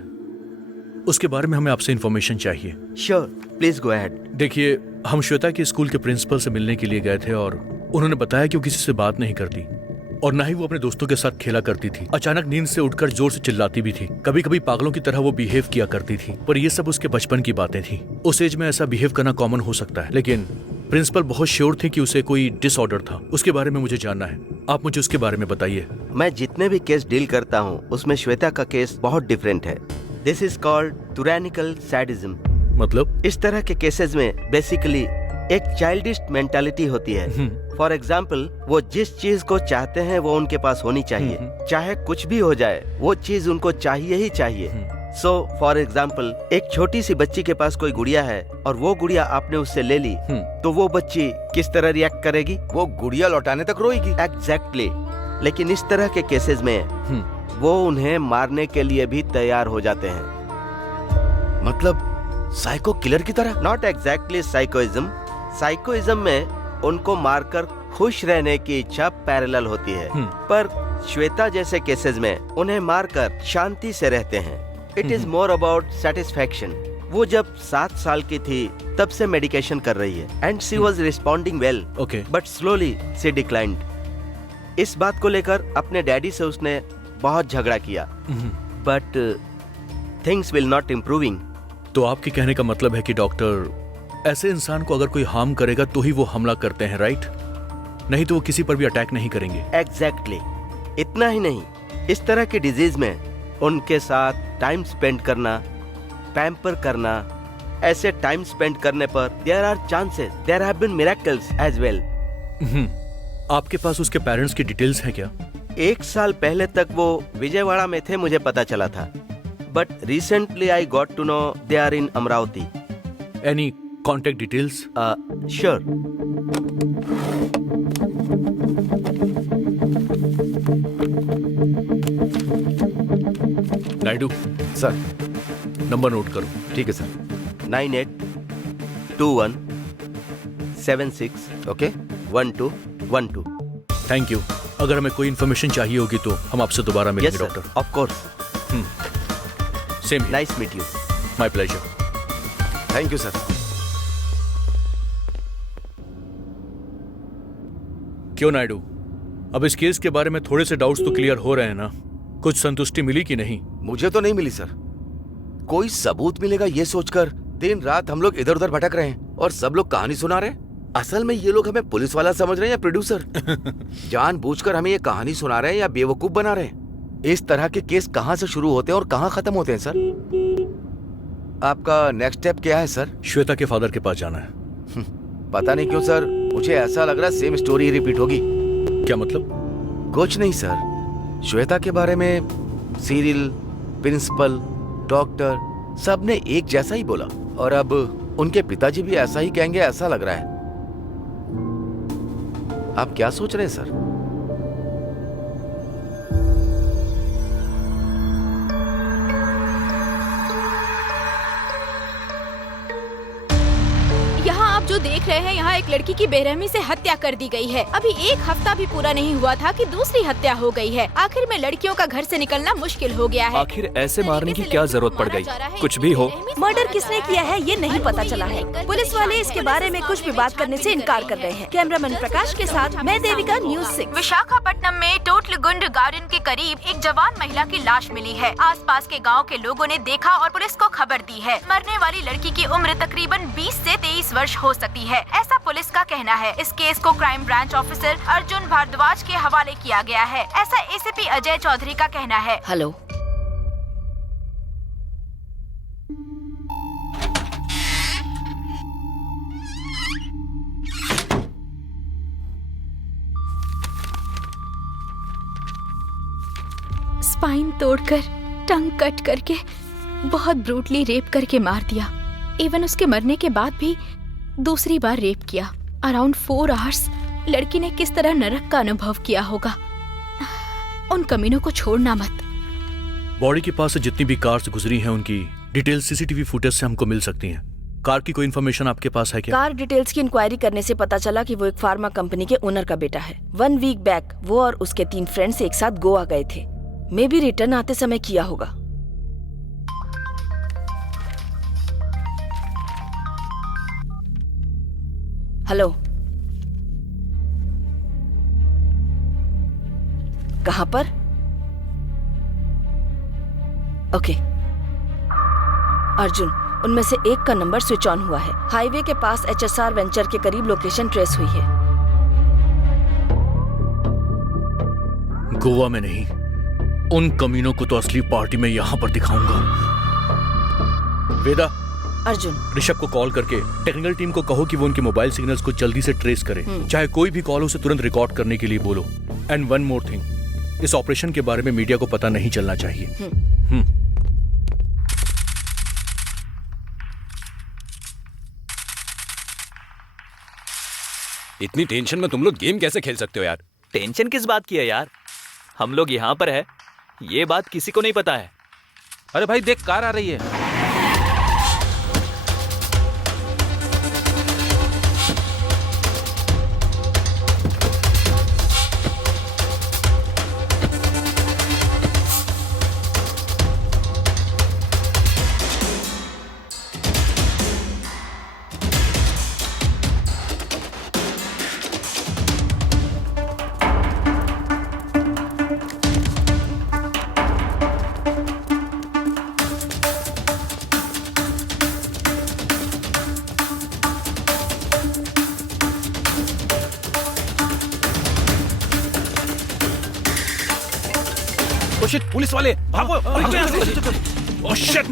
उसके बारे में हमें आपसे इंफॉर्मेशन चाहिए। Sure, please go ahead. देखिए, हम श्वेता के स्कूल के प्रिंसिपल से मिलने के लिए गए थे और उन्होंने बताया कि वो किसी से बात नहीं करती और ना ही वो अपने दोस्तों के साथ खेला करती थी। अचानक नींद से उठकर जोर से चिल्लाती भी थी। कभी कभी पागलों की तरह वो बिहेव किया करती थी, पर ये सब उसके बचपन की बातें थी। उस एज में ऐसा बिहेव करना कॉमन हो सकता है, लेकिन प्रिंसिपल बहुत श्योर थे कि उसे कोई डिसऑर्डर था। उसके बारे में मुझे जानना है, आप मुझे उसके बारे में बताइए। मैं जितने भी केस डील करता हूँ उसमें श्वेता का केस बहुत डिफरेंट है। This is called tyrannical sadism. मतलब? इस तरह के केसेस में बेसिकली एक चाइल्डिश मेंटालिटी होती है। फॉर एग्जाम्पल, वो जिस चीज को चाहते हैं वो उनके पास होनी चाहिए, चाहे कुछ भी हो जाए वो चीज उनको चाहिए ही चाहिए। सो फॉर एग्जाम्पल, एक छोटी सी बच्ची के पास कोई गुड़िया है और वो गुड़िया आपने उससे ले ली, तो वो बच्ची किस तरह रिएक्ट करेगी? वो गुड़िया लौटाने तक रोएगी। एग्जैक्टली। लेकिन इस तरह के केसेस में वो उन्हें मारने के लिए भी तैयार हो जाते हैं। मतलब साइको किलर की तरह? Not exactly साइकोइज्म। साइकोइज्म में उनको मारकर खुश रहने की इच्छा पैरेलल होती है, पर श्वेता जैसे केसेस में उन्हें मारकर शांति से रहते हैं। It is more about satisfaction. वो जब 7 साल की थी तब से मेडिकेशन कर रही है and she was responding well, but slowly she declined. इस बात को लेकर अपने डैडी से उसने बहुत झगड़ा किया, but things will not improving. तो आपके कहने का मतलब है कि डॉक्टर, ऐसे इंसान को अगर कोई हार्म करेगा तो ही वो हमला करते हैं, राइट? नहीं तो वो किसी पर भी अटैक नहीं करेंगे। एग्जैक्टली। इतना ही नहीं, इस तरह की डिजीज में उनके साथ टाइम स्पेंड करना, पैम्पर करना, ऐसे टाइम स्पेंड करने पर there are chances, there have been miracles as well. आपके पास उसके पेरेंट्स की डिटेल्स हैं क्या? 1 साल पहले तक वो विजयवाड़ा में थे, मुझे पता चला था, but recently I got to know they are in Amravati. Any contact details? Sure. Naidu sir. Number note करो। ठीक है सर। 982176 ओके 1212। Thank you. अगर हमें कोई इन्फॉर्मेशन चाहिए होगी तो हम आपसे दोबारा मिलेंगे doctor. Of course. Same. Nice meet you. My pleasure. Thank you sir. क्यों नायडू, अब इस केस के बारे में थोड़े से डाउट्स तो क्लियर हो रहे हैं ना? कुछ संतुष्टि मिली कि नहीं? मुझे तो नहीं मिली सर। कोई सबूत मिलेगा ये सोचकर दिन रात हम लोग इधर उधर भटक रहे हैं और सब लोग कहानी सुना रहे हैं। असल में ये लोग हमें पुलिस वाला समझ रहे हैं या प्रोड्यूसर? जानबूझकर हमें ये कहानी सुना रहे हैं या बेवकूफ बना रहे हैं? इस तरह के केस कहाँ से शुरू होते हैं और कहाँ खत्म होते हैं सर? आपका नेक्स्ट स्टेप क्या है सर? श्वेता के फादर के पास जाना है। पता नहीं क्यों सर, मुझे ऐसा लग रहा है सेम स्टोरी रिपीट होगी। क्या मतलब? कुछ नहीं सर, श्वेता के बारे में सीरियल, प्रिंसिपल, डॉक्टर सब ने एक जैसा ही बोला और अब उनके पिताजी भी ऐसा ही कहेंगे ऐसा लग रहा है। आप क्या सोच रहे हैं सर? रहे हैं यहाँ एक लड़की की बेरहमी से हत्या कर दी गई है। अभी एक हफ्ता भी पूरा नहीं हुआ था कि दूसरी हत्या हो गई है। आखिर में लड़कियों का घर से निकलना मुश्किल हो गया है। आखिर ऐसे मारने की क्या जरूरत पड़ गई? कुछ भी हो, मर्डर किसने किया है ये नहीं पता चला है। पुलिस वाले इसके बारे में कुछ भी बात करने से इनकार कर रहे हैं। कैमरामैन प्रकाश के साथ मैं देविका, न्यूज़ 6। विशाखापट्टनम में टोटलगुंड गार्डन के करीब एक जवान महिला की लाश मिली है। आसपास के गांव के लोगों ने देखा और पुलिस को खबर दी है। मरने वाली लड़की की उम्र तकरीबन 20 से 23 वर्ष हो सकती है, ऐसा पुलिस का कहना है। इस केस को crime branch officer Arjun Bhardwaj के हवाले किया गया है, ऐसा एसीपी अजय चौधरी का कहना है। हेलो, स्पाइन तोड़कर, टंग कट करके, बहुत ब्रूटली रेप करके मार दिया। इवन उसके मरने के बाद भी दूसरी बार रेप किया। अराउंड 4 आवर्स लड़की ने किस तरह नरक का अनुभव किया होगा। उन कमीनों को छोड़ना मत। बॉडी के पास से जितनी भी कार्स गुजरी हैं उनकी डिटेल सीसीटीवी फुटेज से हमको मिल सकती हैं। कार की कोई इन्फॉर्मेशन आपके पास है क्या? कार डिटेल्स की इंक्वायरी करने से पता चला कि वो एक फार्मा कंपनी के ओनर का बेटा है। 1 वीक बैक वो और उसके 3 फ्रेंड्स एक साथ गोवा गए थे। मे भी रिटर्न आते समय किया होगा। हेलो, कहाँ पर? ओके अर्जुन, उनमें से एक का नंबर स्विच ऑन हुआ है। हाईवे के पास HSR वेंचर के करीब लोकेशन ट्रेस हुई है। गोवा में नहीं, उन कमीनों को तो असली पार्टी में यहाँ पर दिखाऊंगा। वेदा, अर्जुन, ऋषभ को कॉल करके टेक्निकल टीम को कहो कि वो उनके मोबाइल सिग्नल्स को जल्दी से ट्रेस करे। चाहे कोई भी कॉल हो उसे तुरंत रिकॉर्ड करने के लिए बोलो। एंड वन मोर थिंग, इस ऑपरेशन के बारे में मीडिया को पता नहीं चलना चाहिए। इतनी टेंशन में तुम लोग गेम कैसे खेल सकते हो यार? टेंशन किस बात की है यार? हम लोग यहाँ पर है, ये बात किसी को नहीं पता है। अरे भाई देख, कार आ रही है। ओ शिट, पुलिस वाले भागो! Oh shit!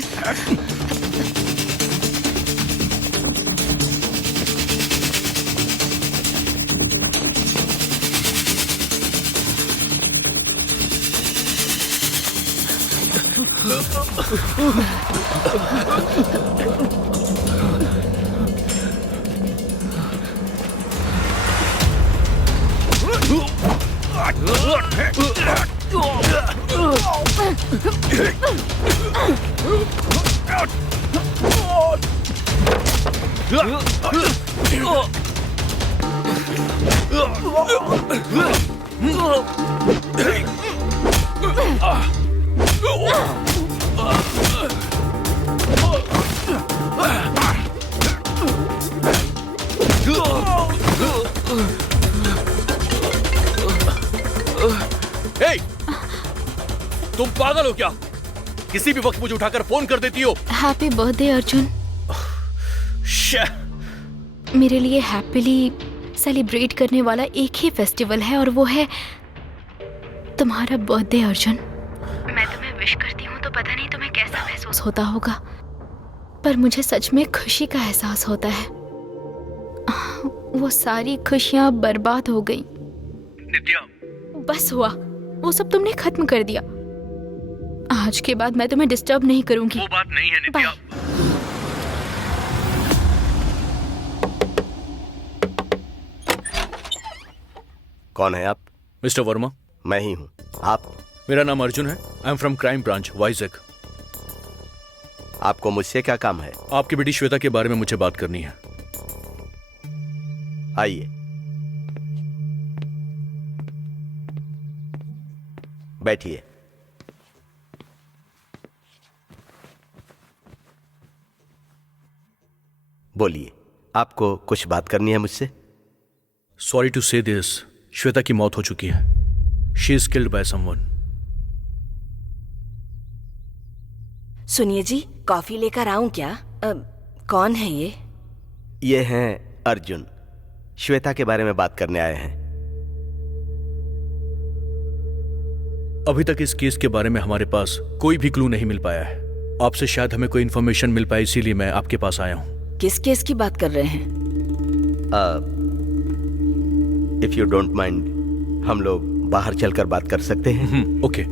Hey! तुम पागल हो क्या? किसी भी वक्त मुझे उठाकर फोन कर देती हो। Happy birthday Arjun. मेरे लिए हैप्पीली सेलिब्रेट करने वाला एक ही फेस्टिवल है और वो है तुम्हारा बर्थडे अर्जुन। मैं तुम्हें विश करती हूँ तो पता नहीं तुम्हें कैसा महसूस होता होगा, पर मुझे सच में खुशी का एहसास होता है। वो सारी खुशियाँ बर्बाद हो गई। नित्या, बस हुआ, वो सब तुमने खत्म कर दिया। आज के बाद मैं तुम्हें डिस्टर्ब नहीं करूंगी। वो बात नहीं है नित्या। कौन है आप? मिस्टर वर्मा, मैं ही हूँ। आप? मेरा नाम अर्जुन है। I am from crime branch, Vizag. आपको मुझसे क्या काम है? आपकी बेटी श्वेता के बारे में मुझे बात करनी है। आइए, बैठिए। बोलिए, आपको कुछ बात करनी है मुझसे? सॉरी टू से दिस, श्वेता की मौत हो चुकी है। She is killed by someone. सुनिए जी, कॉफी लेकर आऊं क्या? कौन है ये? ये हैं अर्जुन, श्वेता के बारे में बात करने आए हैं। अभी तक इस केस के बारे में हमारे पास कोई भी क्लू नहीं मिल पाया है। आपसे शायद हमें कोई इन्फॉर्मेशन मिल पाए, इसीलिए मैं आपके पास आया हूं। किस केस की बात कर रहे हैं? इफ यू डोंट माइंड, हम लोग बाहर चलकर बात कर सकते हैं? ओके।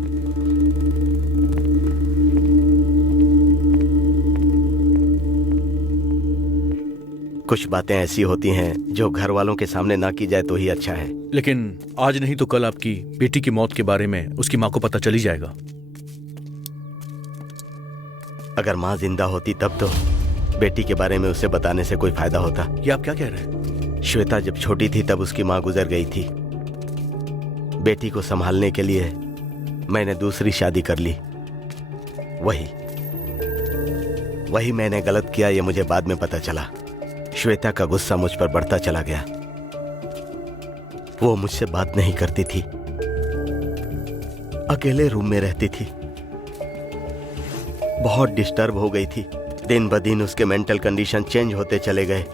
कुछ बातें ऐसी होती हैं जो घर वालों के सामने ना की जाए तो ही अच्छा है। लेकिन आज नहीं तो कल आपकी बेटी की मौत के बारे में उसकी माँ को पता चल ही जाएगा। अगर माँ जिंदा होती तब तो बेटी के बारे में उसे बताने से कोई फायदा होता। ये आप क्या कह रहे हैं? श्वेता जब छोटी थी तब उसकी माँ गुजर गई थी। बेटी को संभालने के लिए मैंने दूसरी शादी कर ली। वही मैंने गलत किया, ये मुझे बाद में पता चला। श्वेता का गुस्सा मुझ पर बढ़ता चला गया। वो मुझसे बात नहीं करती थी, अकेले रूम में रहती थी, बहुत डिस्टर्ब हो गई थी। दिन ब दिन उसके मेंटल कंडीशन चेंज होते चले गए।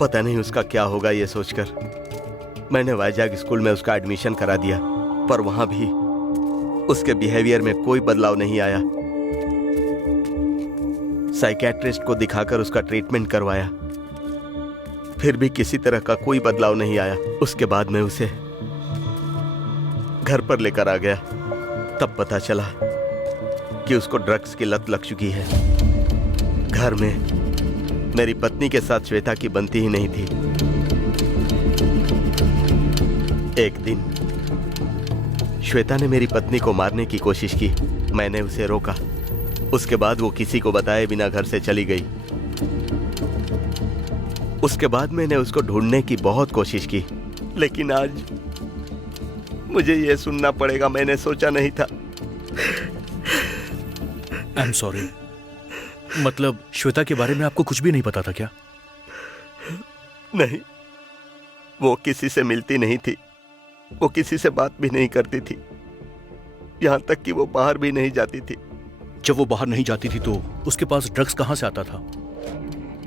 पता नहीं उसका क्या होगा, ये सोचकर मैंने वाइजाग स्कूल में उसका एडमिशन करा दिया, पर वहां भी उसके बिहेवियर में कोई बदलाव नहीं आया। साइकेट्रिस्ट को दिखाकर उसका ट्रीटमेंट करवाया, फिर भी किसी तरह का कोई बदलाव नहीं आया। उसके बाद मैं उसे घर पर लेकर आ गया, तब पता चला कि उसको ड्रग्स की लत लग चुकी है। घर में मेरी पत्नी के साथ श्वेता की बनती ही नहीं थी। एक दिन श्वेता ने मेरी पत्नी को मारने की कोशिश की, मैंने उसे रोका। उसके बाद वो किसी को बताए बिना घर से चली गई। उसके बाद मैंने उसको ढूंढने की बहुत कोशिश की, लेकिन आज मुझे ये सुनना पड़ेगा। मैंने सोचा नहीं था। I am sorry. मतलब श्वेता के बारे में आपको कुछ भी नहीं पता था क्या? नहीं, वो किसी से मिलती नहीं थी, वो किसी से बात भी नहीं करती थी, यहां तक कि वो बाहर भी नहीं जाती थी। जब वो बाहर नहीं जाती थी तो उसके पास ड्रग्स कहां से आता था?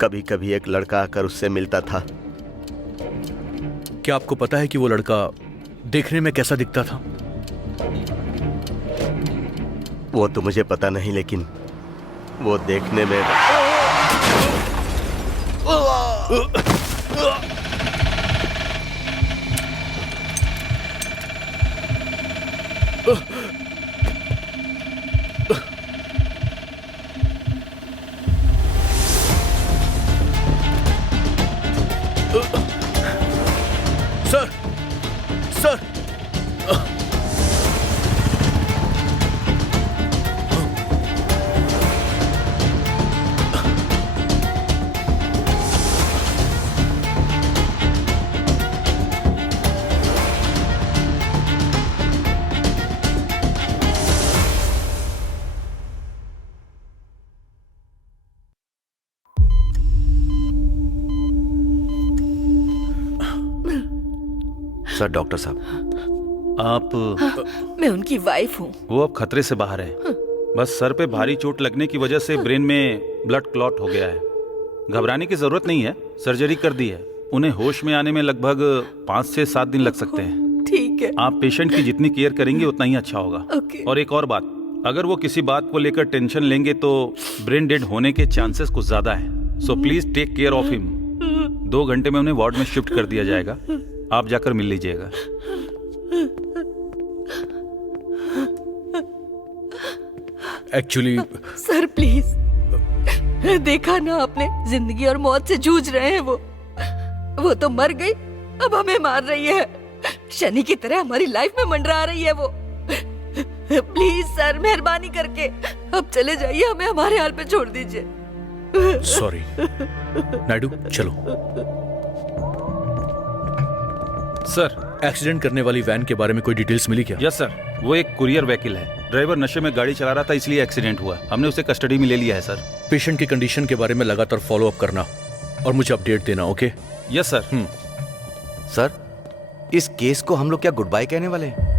कभी कभी एक लड़का आकर उससे मिलता था। क्या आपको पता है कि वो लड़का देखने में कैसा दिखता था? वो तो मुझे पता नहीं, लेकिन वो देखने में सर, सर, सर, डॉक्टर साहब, आप मैं उनकी वाइफ हूँ। वो अब खतरे से बाहर है। बस सर पे भारी चोट लगने की वजह से ब्रेन में ब्लड क्लॉट हो गया है। घबराने की जरूरत नहीं है, सर्जरी कर दी है। उन्हें होश में आने में लगभग 5 से 7 दिन लग सकते हैं। ठीक है। आप पेशेंट की जितनी केयर करेंगे उतना ही अच्छा होगा। ओके। और एक और बात, अगर वो किसी बात को लेकर टेंशन लेंगे तो ब्रेन डेड होने के चांसेस कुछ ज्यादा हैं। So please take care of him. 2 घंटे में उन्हें वार्ड में शिफ्ट कर दिया जाएगा। आप जाकर मिल लीजिएगा। एक्चुअली सर प्लीज, देखा ना आपने, जिंदगी और मौत से जूझ रहे हैं वो तो मर गई, अब हमें मार रही है। शनि की तरह हमारी लाइफ में मंडरा रही है वो। प्लीज सर, मेहरबानी करके अब चले जाइए, हमें हमारे हाल पे छोड़ दीजिए। सॉरी। नायडू, चलो। सर। एक्सीडेंट करने वाली वैन के बारे में कोई डिटेल्स मिली क्या? यस सर, वो एक कुरियर व्हीकल है। ड्राइवर नशे में गाड़ी चला रहा था, इसलिए एक्सीडेंट हुआ। हमने उसे कस्टडी में ले लिया है सर। पेशेंट की कंडीशन के बारे में लगातार फॉलो अप करना और मुझे अपडेट देना, ओके? Yes sir. सर, इस केस को हम लोग क्या गुड बाय कहने वाले हैं?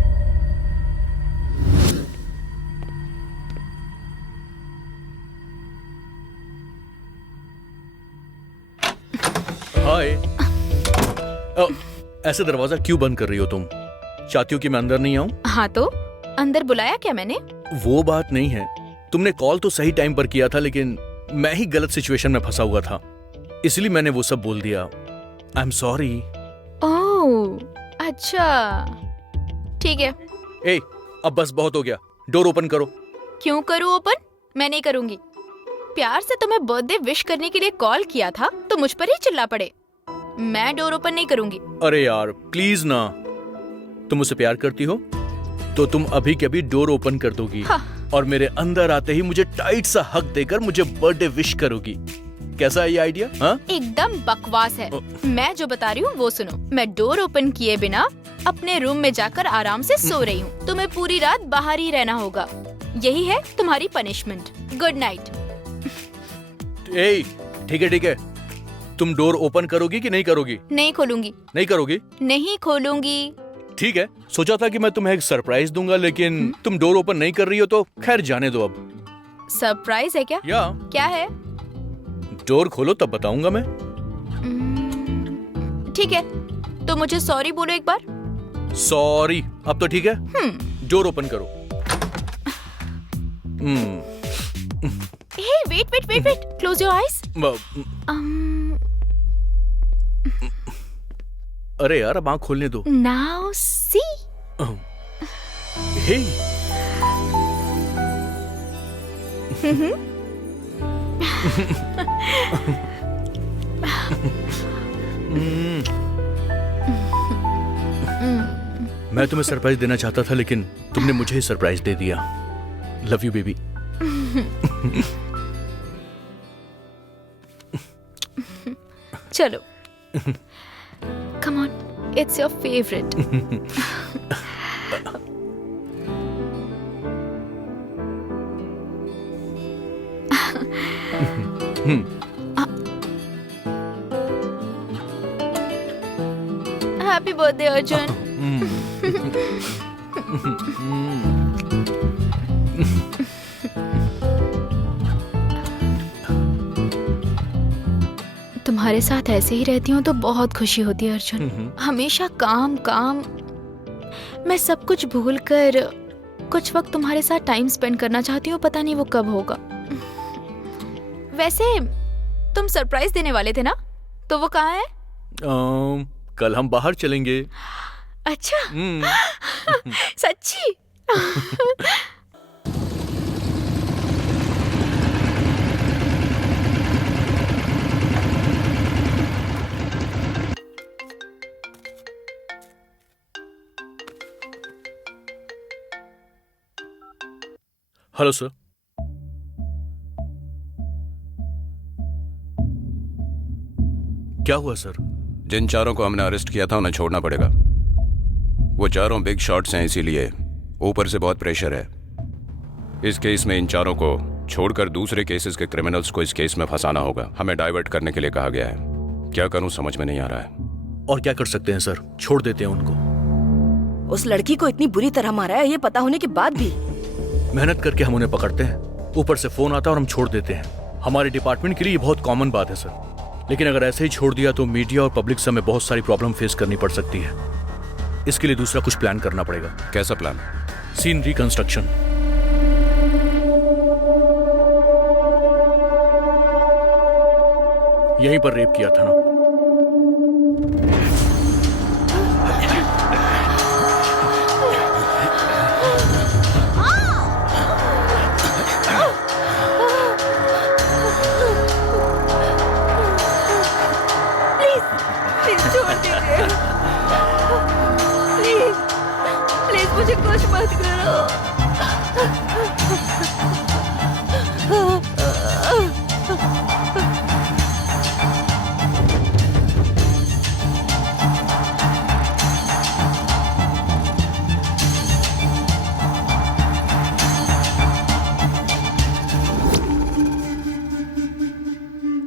हाय। ऐसे दरवाजा क्यों बंद कर रही हो तुम? चाहती हो कि मैं अंदर नहीं आऊं? हाँ तो अंदर बुलाया क्या मैंने? वो बात नहीं है। तुमने कॉल तो सही टाइम पर किया था, लेकिन मैं ही गलत सिचुएशन में फंसा हुआ था, इसलिए मैंने वो सब बोल दिया। I am sorry. ओह, अच्छा, ठीक है। ए, अब बस बहुत हो गया। डोर ओपन करो। क्यों करूँ ओपन? मैं नहीं करूंगी। प्यार से तुम्हें बर्थडे विश करने के लिए कॉल किया था तो मुझ पर ही चिल्ला पड़े। मैं डोर ओपन नहीं करूंगी। अरे यार प्लीज ना। तुम मुझसे प्यार करती हो तो तुम अभी के अभी डोर ओपन कर दोगी। हाँ। और मेरे अंदर आते ही मुझे टाइट सा हक देकर मुझे बर्थडे विश करोगी। कैसा है ये आइडिया? हाँ, एकदम बकवास है। मैं जो बता रही हूँ वो सुनो। मैं डोर ओपन किए बिना अपने रूम में जाकर आराम से सो रही हूँ। तुम्हें पूरी रात बाहर ही रहना होगा। यही है तुम्हारी पनिशमेंट। Good night. ए, ठीक है ठीक है। तुम डोर ओपन करोगी कि नहीं करोगी? नहीं खोलूंगी। नहीं करोगी? नहीं खोलूंगी। ठीक है। सोचा था कि मैं तुम्हें एक सरप्राइज दूंगा, लेकिन तुम डोर ओपन नहीं कर रही हो तो खैर जाने दो। अब सरप्राइज है क्या? या क्या है? डोर खोलो तब बताऊंगा मैं। ठीक है, तो मुझे सॉरी बोलो एक बार। सॉरी। अब तो ठीक है। डोर ओपन करो। Hey wait wait wait wait, close your eyes. अरे यार अब आँख खोलने दो। Now see. हे मैं तुम्हें सरप्राइज देना चाहता था, लेकिन तुमने मुझे ही सरप्राइज दे दिया। Love you baby. चलो, come on, it's your favourite. Happy birthday Arjun. तुम्हारे साथ ऐसे ही रहती हूँ तो बहुत खुशी होती है अर्जुन। हमेशा काम काम। मैं सब कुछ भूल कर कुछ वक्त तुम्हारे साथ टाइम स्पेंड करना चाहती हूँ। पता नहीं वो कब होगा। वैसे तुम सरप्राइज देने वाले थे ना, तो वो कहाँ है? कल हम बाहर चलेंगे। अच्छा। सच्ची? Hello sir. क्या हुआ सर? जिन चारों को हमने अरेस्ट किया था उन्हें छोड़ना पड़ेगा। वो चारों बिग शॉट्स हैं, इसीलिए ऊपर से बहुत प्रेशर है। इस केस में इन चारों को छोड़कर दूसरे केसेस के क्रिमिनल्स को इस केस में फंसाना होगा। हमें डाइवर्ट करने के लिए कहा गया है। क्या करूं समझ में नहीं आ रहा है। और क्या कर सकते हैं सर? छोड़ देते हैं उनको। उस लड़की को इतनी बुरी तरह मारा है, ये पता होने के बाद भी। मेहनत करके हम उन्हें पकड़ते हैं, ऊपर से फोन आता है और हम छोड़ देते हैं। हमारे डिपार्टमेंट के लिए ये बहुत कॉमन बात है सर। लेकिन अगर ऐसे ही छोड़ दिया तो मीडिया और पब्लिक से हमें बहुत सारी प्रॉब्लम फेस करनी पड़ सकती है। इसके लिए दूसरा कुछ प्लान करना पड़ेगा। कैसा प्लान? Scene reconstruction. यहीं पर रेप किया था ना? प्लीज मुझे कुछ मत करो।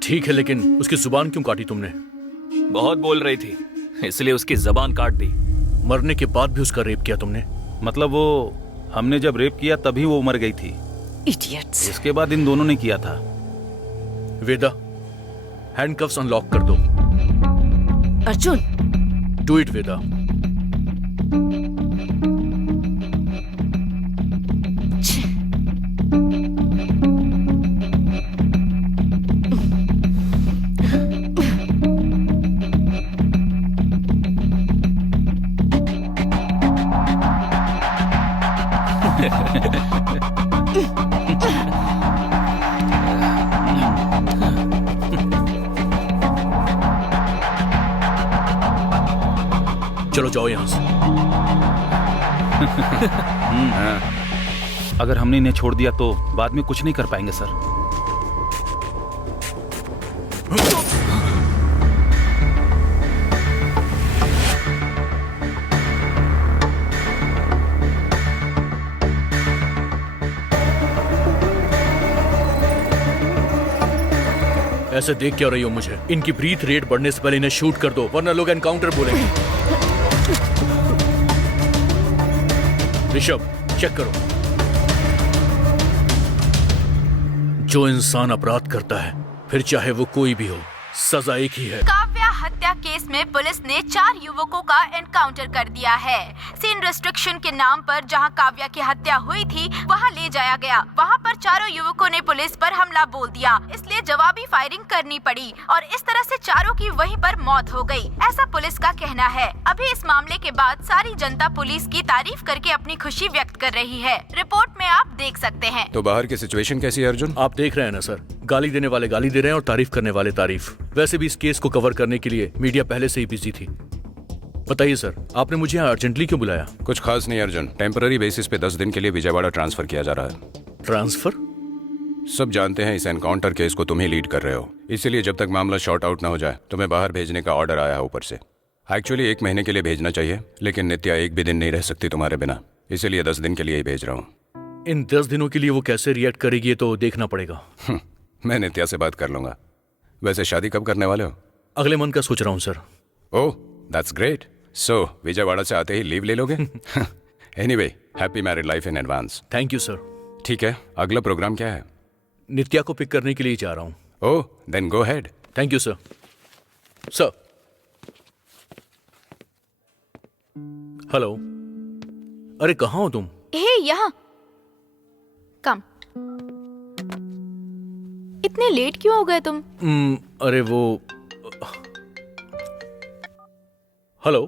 ठीक है, लेकिन उसकी जुबान क्यों काटी तुमने? बहुत बोल रही थी, इसलिए उसकी जबान काट दी। मरने के बाद भी उसका रेप किया तुमने? मतलब वो हमने जब रेप किया तभी वो मर गई थी। इडियट्स। इसके बाद इन दोनों ने किया था। वेदा, हैंडकफ्स अनलॉक कर दो। अर्जुन, डू इट वेदा। चलो जाओ यहां से। अगर हमने इन्हें छोड़ दिया तो बाद में कुछ नहीं कर पाएंगे सर। ऐसे देख क्या रही हो मुझे? इनकी ब्रीथ रेट बढ़ने से पहले इन्हें शूट कर दो, वरना लोग एनकाउंटर बोलेंगे। ऋषभ, चेक करो। जो इंसान अपराध करता है, फिर चाहे वो कोई भी हो, सजा एक ही है। काव्या हत्या केस में पुलिस ने 4 युवकों का एनकाउंटर कर दिया है। सीन रेस्ट्रिक्शन के नाम पर जहां काव्या की हत्या हुई थी, वहां ले जाया गया। वहां पर चारों युवकों ने पुलिस पर हमला बोल दिया, इसलिए जवाबी फायरिंग करनी पड़ी और इस तरह से चारों की वहीं पर मौत हो गई, ऐसा पुलिस का कहना है। अभी इस मामले के बाद सारी जनता पुलिस की तारीफ करके अपनी खुशी व्यक्त कर रही है। रिपोर्ट में आप देख सकते हैं। तो बाहर की सिचुएशन कैसी है अर्जुन? आप देख रहे हैं ना सर, गाली देने वाले गाली दे रहे हैं और तारीफ करने वाले तारीफ। वैसे भी इस केस को कवर करने के लिए मीडिया पहले से ही बिजी थी। बताइए सर, आपने मुझे यहाँ अर्जेंटली क्यों बुलाया? कुछ खास नहीं अर्जुन, टेम्पररी बेसिस पे 10 दिन के लिए विजयवाड़ा ट्रांसफर किया जा रहा है। ट्रांसफर? सब जानते हैं इस एनकाउंटर केस को तुम ही लीड कर रहे हो, इसीलिए जब तक मामला शॉर्ट आउट ना हो जाए तुम्हें बाहर भेजने का ऑर्डर आया है ऊपर से। एक्चुअली 1 महीने के लिए भेजना चाहिए, लेकिन नित्या एक भी दिन नहीं रह सकती तुम्हारे बिना, इसीलिए 10 दिन के लिए ही भेज रहा हूँ। इन 10 दिनों के लिए वो कैसे रिएक्ट करेगी ये तो देखना पड़ेगा। मैं नित्या से बात कर लूंगा। वैसे शादी कब करने वाले हो? अगले मंथ का सोच रहा हूँ sir. Oh that's great. So Vijayawada से आते ही लीव ले लोगे? Anyway, happy married life in advance. Thank you sir. ठीक है, अगला प्रोग्राम क्या है? नित्या को पिक करने के लिए जा रहा हूँ। Oh then go ahead. Thank you sir. Sir, hello. अरे कहाँ हो तुम? हे, यहाँ कम। इतने लेट क्यों हो गए तुम? अरे वो हेलो।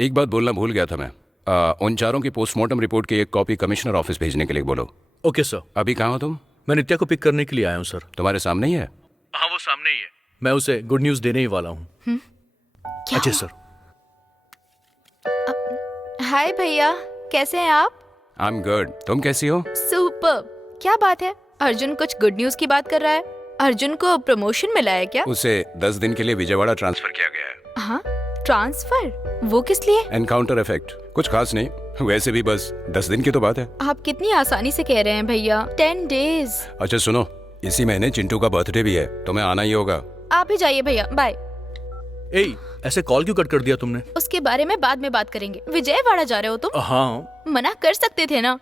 एक बात बोलना भूल गया था मैं। उन चारों की पोस्टमार्टम रिपोर्ट की एक कॉपी कमिश्नर ऑफिस भेजने के लिए बोलो। Okay sir. अभी कहाँ हो तुम? मैं नित्या को पिक करने के लिए आया हूँ सर। तुम्हारे सामने ही है? हाँ, वो सामने ही है। मैं उसे गुड न्यूज देने ही वाला हूँ। क्या अच्छा हुआ? सर। हाय भैया, कैसे हैं आप? आई एम गुड, तुम कैसी हो? सुपर। क्या बात है, अर्जुन कुछ गुड न्यूज की बात कर रहा है। अर्जुन को प्रमोशन मिला है क्या? उसे 10 दिन के लिए विजयवाड़ा ट्रांसफर किया गया है। हाँ, ट्रांसफर? वो किस लिए? Encounter effect. कुछ खास नहीं, वैसे भी बस 10 दिन की तो बात है। आप कितनी आसानी से कह रहे हैं भैया। 10 डेज। अच्छा सुनो, इसी महीने चिंटू का बर्थडे भी है, तुम्हें आना ही होगा। आप ही जाइए भैया, बाय। ए, ऐसे कॉल क्यों कट कर दिया तुमने? उसके बारे में बाद में बात करेंगे। विजयवाड़ा जा रहे हो तुम? हाँ। मना कर सकते थे ना।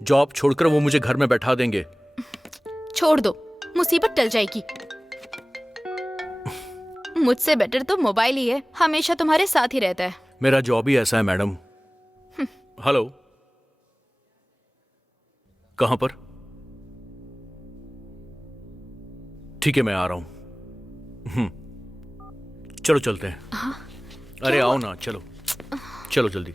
जॉब छोड़कर वो मुझे घर में बैठा देंगे। छोड़ दो, मुसीबत टल जाएगी। मुझसे बेटर तो मोबाइल ही है, हमेशा तुम्हारे साथ ही रहता है। मेरा जॉब ही ऐसा है मैडम। हेलो, कहां पर? ठीक है, मैं आ रहा हूं। चलो चलते हैं। अरे आओ ना, चलो चलो जल्दी।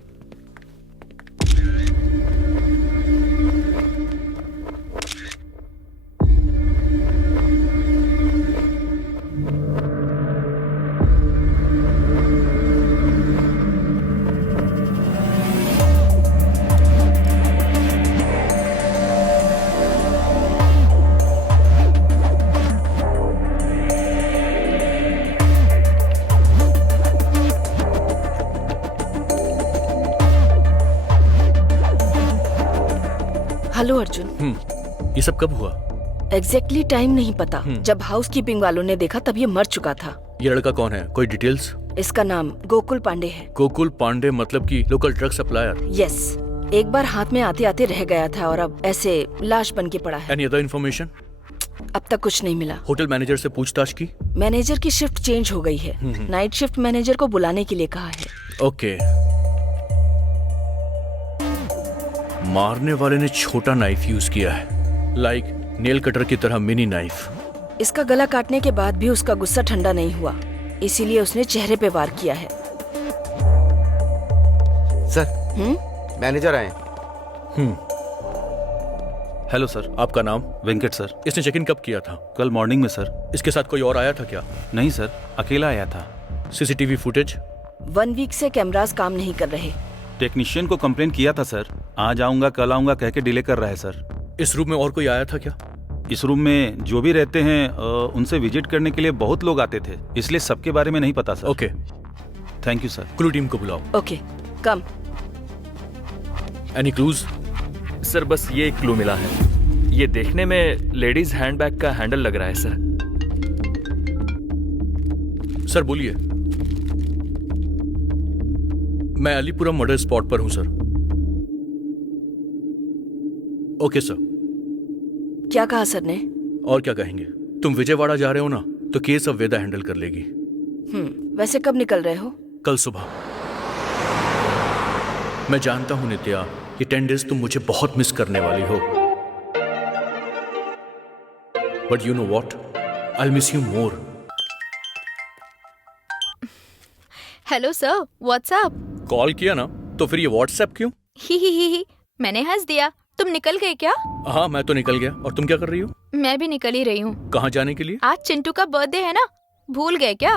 हेलो अर्जुन। ये सब कब हुआ? एग्जैक्टली टाइम नहीं पता। जब हाउसकीपिंग वालों ने देखा तब ये मर चुका था। ये लड़का कौन है, कोई डिटेल्स? इसका नाम गोकुल पांडे है। गोकुल पांडे मतलब कि लोकल ड्रग सप्लायर? यस, एक बार हाथ में आते आते रह गया था और अब ऐसे लाश बन के पड़ा है। Any other information? अब तक कुछ नहीं मिला। होटल मैनेजर से पूछताछ की? मैनेजर की शिफ्ट चेंज हो गई है। नाइट शिफ्ट मैनेजर को बुलाने के लिए कहा है। ओके। मारने वाले ने छोटा नाइफ यूज किया है, लाइक नेल कटर की तरह मिनी नाइफ। इसका गला काटने के बाद भी उसका गुस्सा ठंडा नहीं हुआ, इसीलिए उसने चेहरे पे वार किया है। सर, मैनेजर आए। Hello sir. आपका नाम? वेंकट सर। इसने चेक इन कब किया था? कल मॉर्निंग में सर। इसके साथ कोई और आया था क्या? नहीं सर, अकेला आया था। CCTV footage? 1 वीक से कैमरास काम नहीं कर रहे। टेक्नीशियन को कंप्लेन किया था सर, आज आऊंगा कल आऊंगा कह के डिले कर रहा है सर। इस रूम में और कोई आया था क्या? इस रूम में जो भी रहते हैं उनसे विजिट करने के लिए बहुत लोग आते थे, इसलिए सबके बारे में नहीं पता sir. Okay, thank you sir. Clue team को बुलाओ। Okay, come. Any clues? Sir बस ये एक क्लू मिला है, ये देखने में लेडीज हैंडबैग का हैंडल लग रहा है सर। सर बोलिए। मैं अलीपुरम मर्डर स्पॉट पर हूं सर। Okay sir. क्या कहा सर ने? और क्या कहेंगे, तुम विजयवाड़ा जा रहे हो ना, तो केस अब वेदा हैंडल कर लेगी। वैसे कब निकल रहे हो? कल सुबह। मैं जानता हूं नित्या, ये 10 डेज तुम मुझे बहुत मिस करने वाली हो, but you know what, I will miss you more. Hello sir, what's up? Call किया ना, तो फिर ये व्हाट्सएप क्यों? ही मैंने हंस दिया। तुम निकल गए क्या? हाँ, मैं तो निकल गया। और तुम क्या कर रही हो? मैं भी निकल ही रही हूँ। कहाँ जाने के लिए? आज चिंटू का बर्थडे है ना, भूल गए क्या?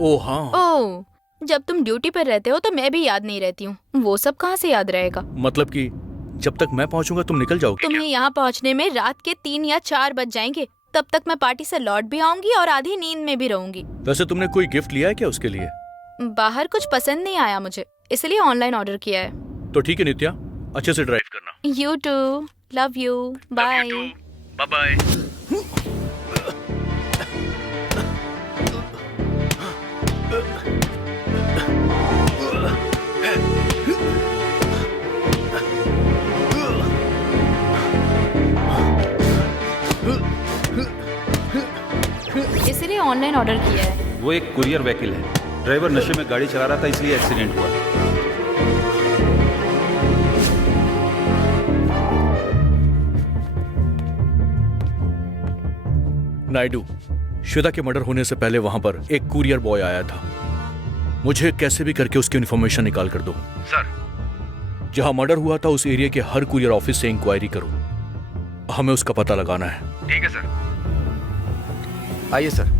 ओह हाँ। ओह, जब तुम ड्यूटी पर रहते हो तो मैं भी याद नहीं रहती हूँ, वो सब कहाँ से याद रहेगा? मतलब कि जब तक मैं पहुँचूंगा तुम निकल जाओगे? तुम्हें यहाँ पहुँचने में रात के 3 या 4 बज जाएंगे। तब तक मैं पार्टी से लौट भी आऊंगी और आधी नींद में भी रहूंगी। वैसे तुमने कोई गिफ्ट लिया है क्या उसके लिए? बाहर कुछ पसंद नहीं आया मुझे, इसलिए ऑनलाइन ऑर्डर किया है। तो ठीक है नित्या, अच्छे से ड्राइव करना। You too, love you, bye. Bye bye. इसलिए ऑनलाइन ऑर्डर किया है। वो एक कुरियर व्हीकल है, ड्राइवर नशे में गाड़ी चला रहा था इसलिए एक्सीडेंट हुआ। नायडू, श्वेता के मर्डर होने से पहले वहां पर एक कुरियर बॉय आया था। मुझे कैसे भी करके उसकी इन्फॉर्मेशन निकाल कर दो। सर। जहां मर्डर हुआ था उस एरिया के हर कुरियर ऑफिस से इंक्वायरी करो, हमें उसका पता लगाना है। ठीक है सर। आइए सर।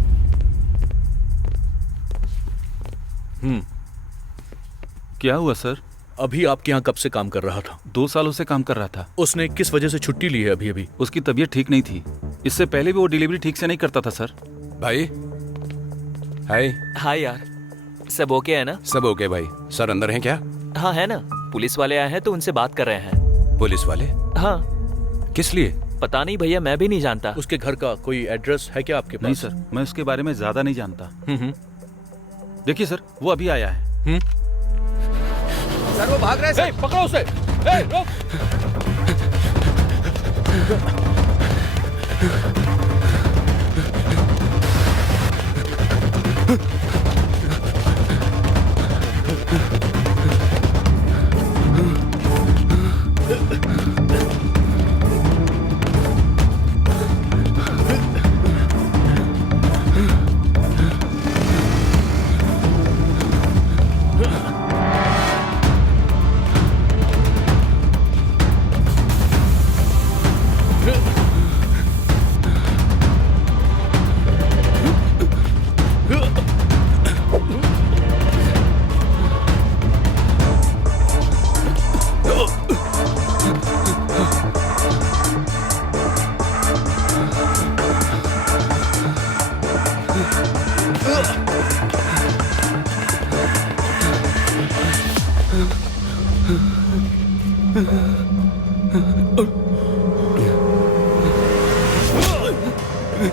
क्या हुआ सर? अभी आपके यहाँ कब से काम कर रहा था? 2 सालों से काम कर रहा था। उसने किस वजह से छुट्टी ली है अभी? उसकी तबीयत ठीक नहीं थी, इससे पहले भी वो डिलीवरी ठीक से नहीं करता था सर। भाई हाय। हाय यार, सब ओके है ना? सब ओके भाई। सर अंदर हैं क्या? हाँ है ना, पुलिस वाले आए हैं तो उनसे बात कर रहे हैं। पुलिस वाले? हाँ। किस लिए? पता नहीं भैया, मैं भी नहीं जानता। उसके घर का कोई एड्रेस है क्या आपके पास? नहीं सर, मैं उसके बारे में ज्यादा नहीं जानता। देखिए सर, वो अभी आया है। सर वो भाग रहे हैं सर। पकड़ो उसे। रोक।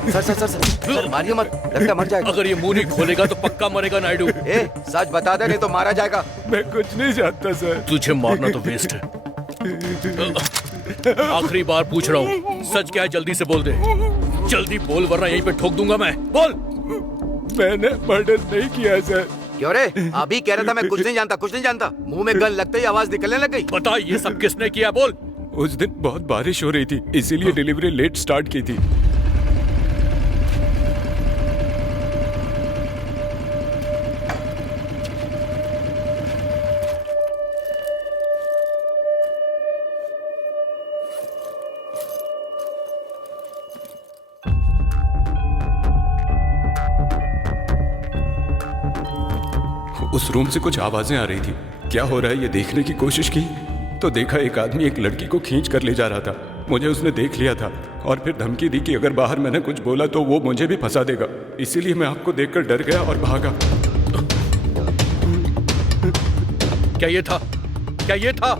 सर सर सर सर मारिए मत, लगता है मर जाएगा। अगर ये मुंह नहीं खोलेगा तो पक्का मरेगा नायडू। ए सच बता दे नहीं तो मारा जाएगा। मैं कुछ नहीं जानता सर। तुझे मारना तो वेस्ट है। आखिरी बार पूछ रहा हूँ, सच क्या है जल्दी से बोल दे। जल्दी बोल वरना यहीं पे ठोक दूंगा मैं। बोल। मैंने मर्डर नहीं किया सर। क्यों रे? अभी कह रहा था मैं कुछ नहीं जानता, कुछ नहीं जानता। मुंह में गन लगते ही आवाज निकलने लग गई। बता ये सब किसने किया, बोल। उस दिन बहुत बारिश हो रही थी, इसीलिए डिलीवरी लेट स्टार्ट की थी। उस रूम से कुछ आवाजें आ रही थी। क्या हो रहा है ये देखने की कोशिश की तो देखा एक आदमी एक लड़की को खींच कर ले जा रहा था। मुझे उसने देख लिया था और फिर धमकी दी कि अगर बाहर मैंने कुछ बोला तो वो मुझे भी फंसा देगा। इसीलिए मैं आपको देखकर डर गया और भागा। क्या ये था? क्या ये था?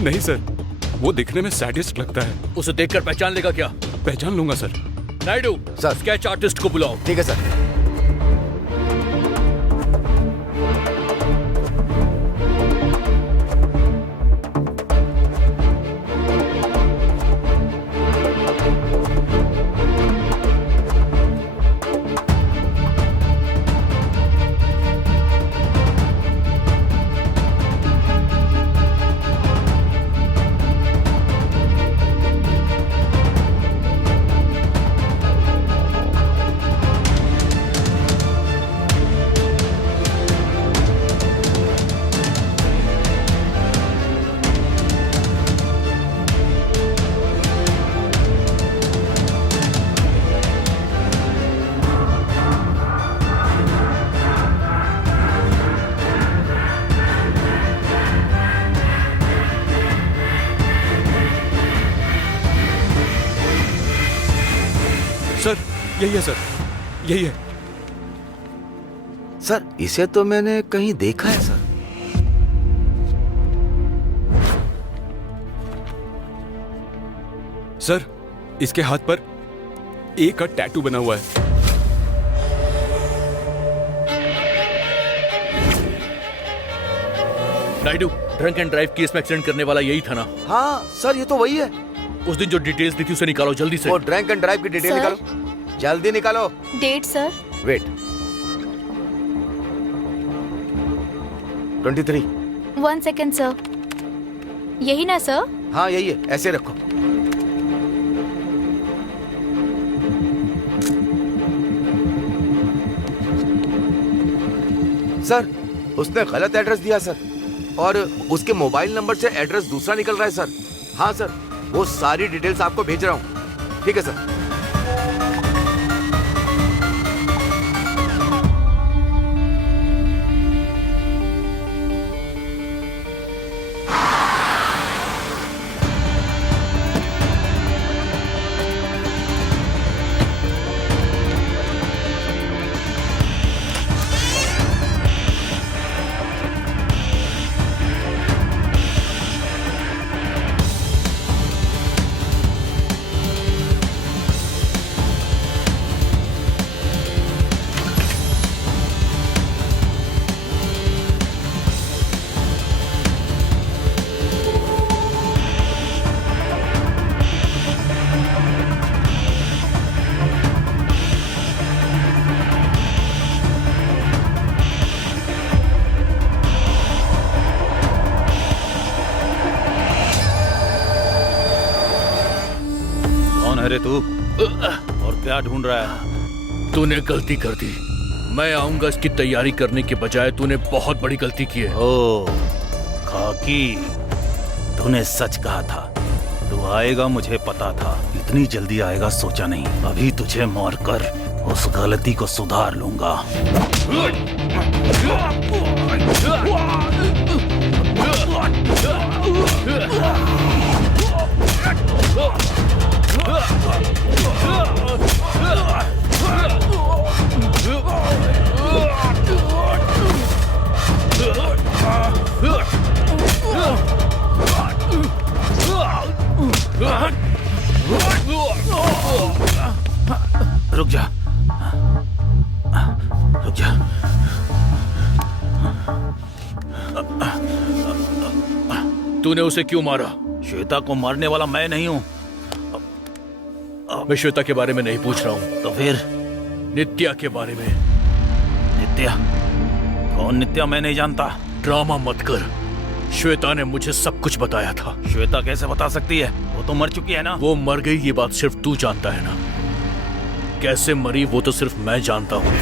नहीं सर, वो दिखने में सैडिस्ट लगता है। उसे देखकर पहचान लेगा क्या? पहचान लूंगा sir. Naidu sir. Sketch artist को बुलाओ। ठीक है सर। सर यही है सर, यही है। सर इसे तो मैंने कहीं देखा है सर। सर इसके हाथ पर ए का टैटू बना हुआ है। Naidu drunk and drive case में एक्सीडेंट करने वाला यही था ना? हाँ सर ये तो वही है। उस दिन जो डिटेल्स दी थी उसे निकालो जल्दी से। वो ड्रंक एंड ड्राइव की डिटेल सर? निकालो, जल्दी निकालो। Date sir? Wait 23। 1 second sir. यही ना सर? हाँ यही है, ऐसे रखो। सर उसने गलत एड्रेस दिया सर, और उसके मोबाइल नंबर से एड्रेस दूसरा निकल रहा है सर। हाँ सर, वो सारी डिटेल्स आपको भेज रहा हूँ। ठीक है सर। अरे तू और क्या ढूंढ रहा है? तूने गलती कर दी। मैं आऊंगा इसकी तैयारी करने के बजाय तूने बहुत बड़ी गलती की है। ओ खाकी, तूने सच कहा था। तू आएगा मुझे पता था, इतनी जल्दी आएगा सोचा नहीं। अभी तुझे मारकर उस गलती को सुधार लूंगा। रुक जा, रुक जा। तूने उसे क्यों मारा? श्वेता को मारने वाला मैं नहीं हूँ। मैं श्वेता के बारे में नहीं पूछ रहा हूँ, तो फिर? नित्या के बारे में। नित्या? कौन नित्या? मैं नहीं जानता। ड्रामा मत कर, श्वेता ने मुझे सब कुछ बताया था। श्वेता कैसे बता सकती है? वो तो मर चुकी है ना। वो मर गई ये बात सिर्फ तू जानता है ना, कैसे मरी वो तो सिर्फ मैं जानता हूँ।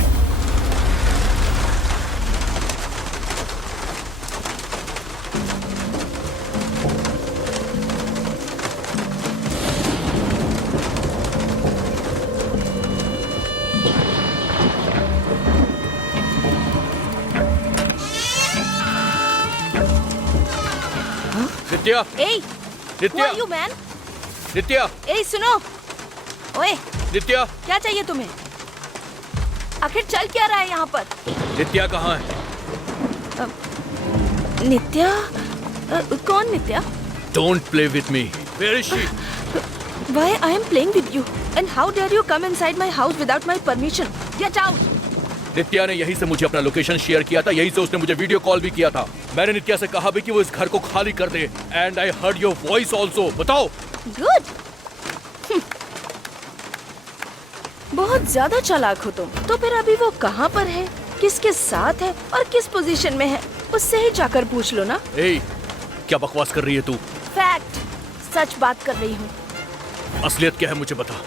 नित्या, Hey, who Nitya, are you, man? Nitya, Hey, सुनो। ओए, नित्या, क्या चाहिए तुम्हें? आखिर चल क्या रहा है यहाँ पर? नित्या कहाँ है? नित्या? कौन नित्या? Don't play with me. Where is she? Why I am playing with you? And how dare you come inside my house without my permission? Get out! नित्या ने यहीं से मुझे अपना लोकेशन शेयर किया था, यहीं से उसने मुझे वीडियो कॉल भी किया था। मैंने नित्या से कहा भी कि वो इस घर को खाली कर दे। And I heard your voice also. बताओ। Good. बहुत ज्यादा चालाक हो तुम। तो फिर अभी वो कहाँ पर है, किसके साथ है और किस पोजीशन में है, उससे ही जाकर पूछ लो ना। ए, क्या बकवास कर रही है तू? फैक्ट, सच बात कर रही हूँ। असलियत क्या है मुझे बता।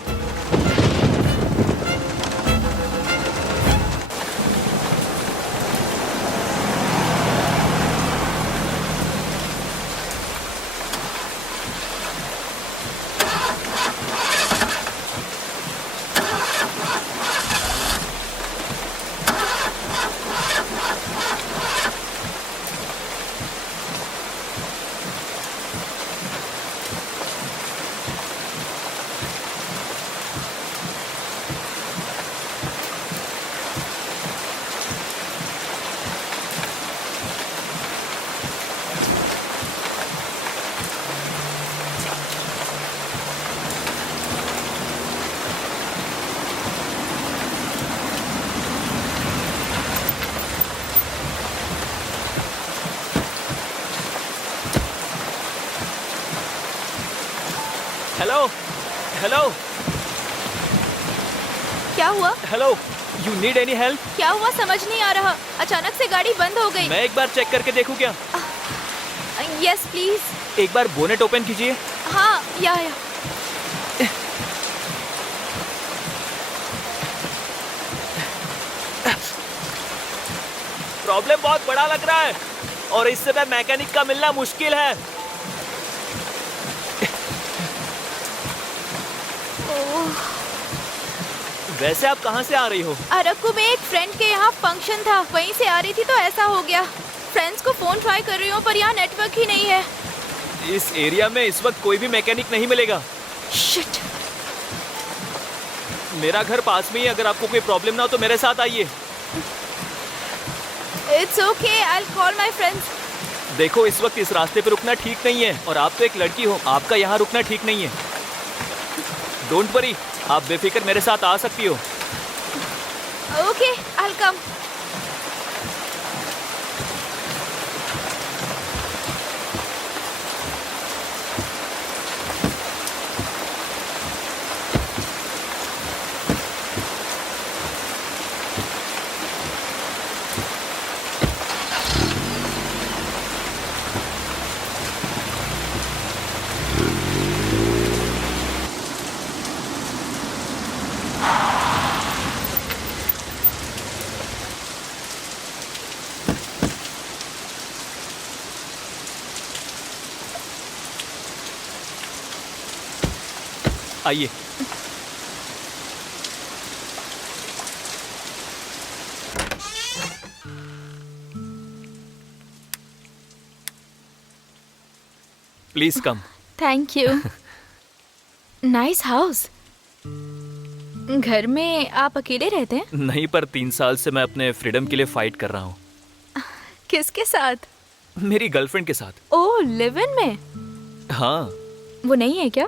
हेलो, हेलो, क्या हुआ? Hello, you need any help? क्या हुआ समझ नहीं आ रहा। अचानक से गाड़ी बंद हो गई। मैं एक बार चेक करके देखूं क्या? Yes please. एक बार बोनेट ओपन कीजिए। हाँ, या। प्रॉब्लम बहुत बड़ा लग रहा है और इस समय मैकेनिक का मिलना मुश्किल है। वैसे आप कहाँ से आ रही हो? अरक्कू में एक फ्रेंड के यहाँ फंक्शन था, वहीं से आ रही थी तो ऐसा हो गया। फ्रेंड्स को फोन ट्राई कर रही हूँ पर यहाँ नेटवर्क ही नहीं है। इस एरिया में इस वक्त कोई भी मैकेनिक नहीं मिलेगा। शिट। मेरा घर पास में ही, अगर आपको कोई प्रॉब्लम ना हो तो मेरे साथ आइए। It's okay, I will call my friends. देखो, इस वक्त इस रास्ते पे रुकना ठीक नहीं है और आप तो एक लड़की हो, आपका यहाँ रुकना ठीक नहीं है। डोंट वरी, आप बेफिक्र मेरे साथ आ सकती हो। Okay, I will come. आइए। Please come. Thank you. Nice house. घर में आप अकेले रहते हैं? नहीं, पर 3 साल से मैं अपने फ्रीडम के लिए फाइट कर रहा हूँ। किसके साथ? मेरी गर्लफ्रेंड के साथ। ओह, लिव इन में? हाँ। वो नहीं है क्या?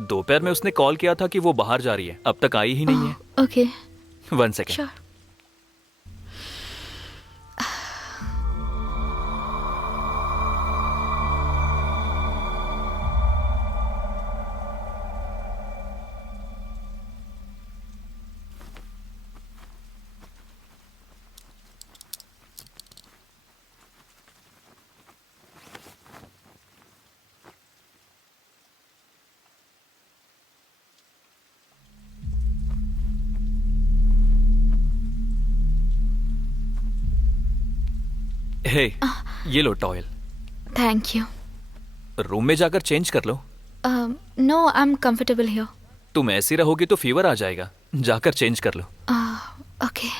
दोपहर में उसने कॉल किया था कि वो बाहर जा रही है, अब तक आई ही नहीं है। Okay 1 second. श्योर। हे, ये लो टॉयल। Thank you. रूम में जाकर चेंज कर लो। No, I am comfortable here. तुम ऐसी रहोगी तो फीवर आ जाएगा, जाकर चेंज कर लो। ओके।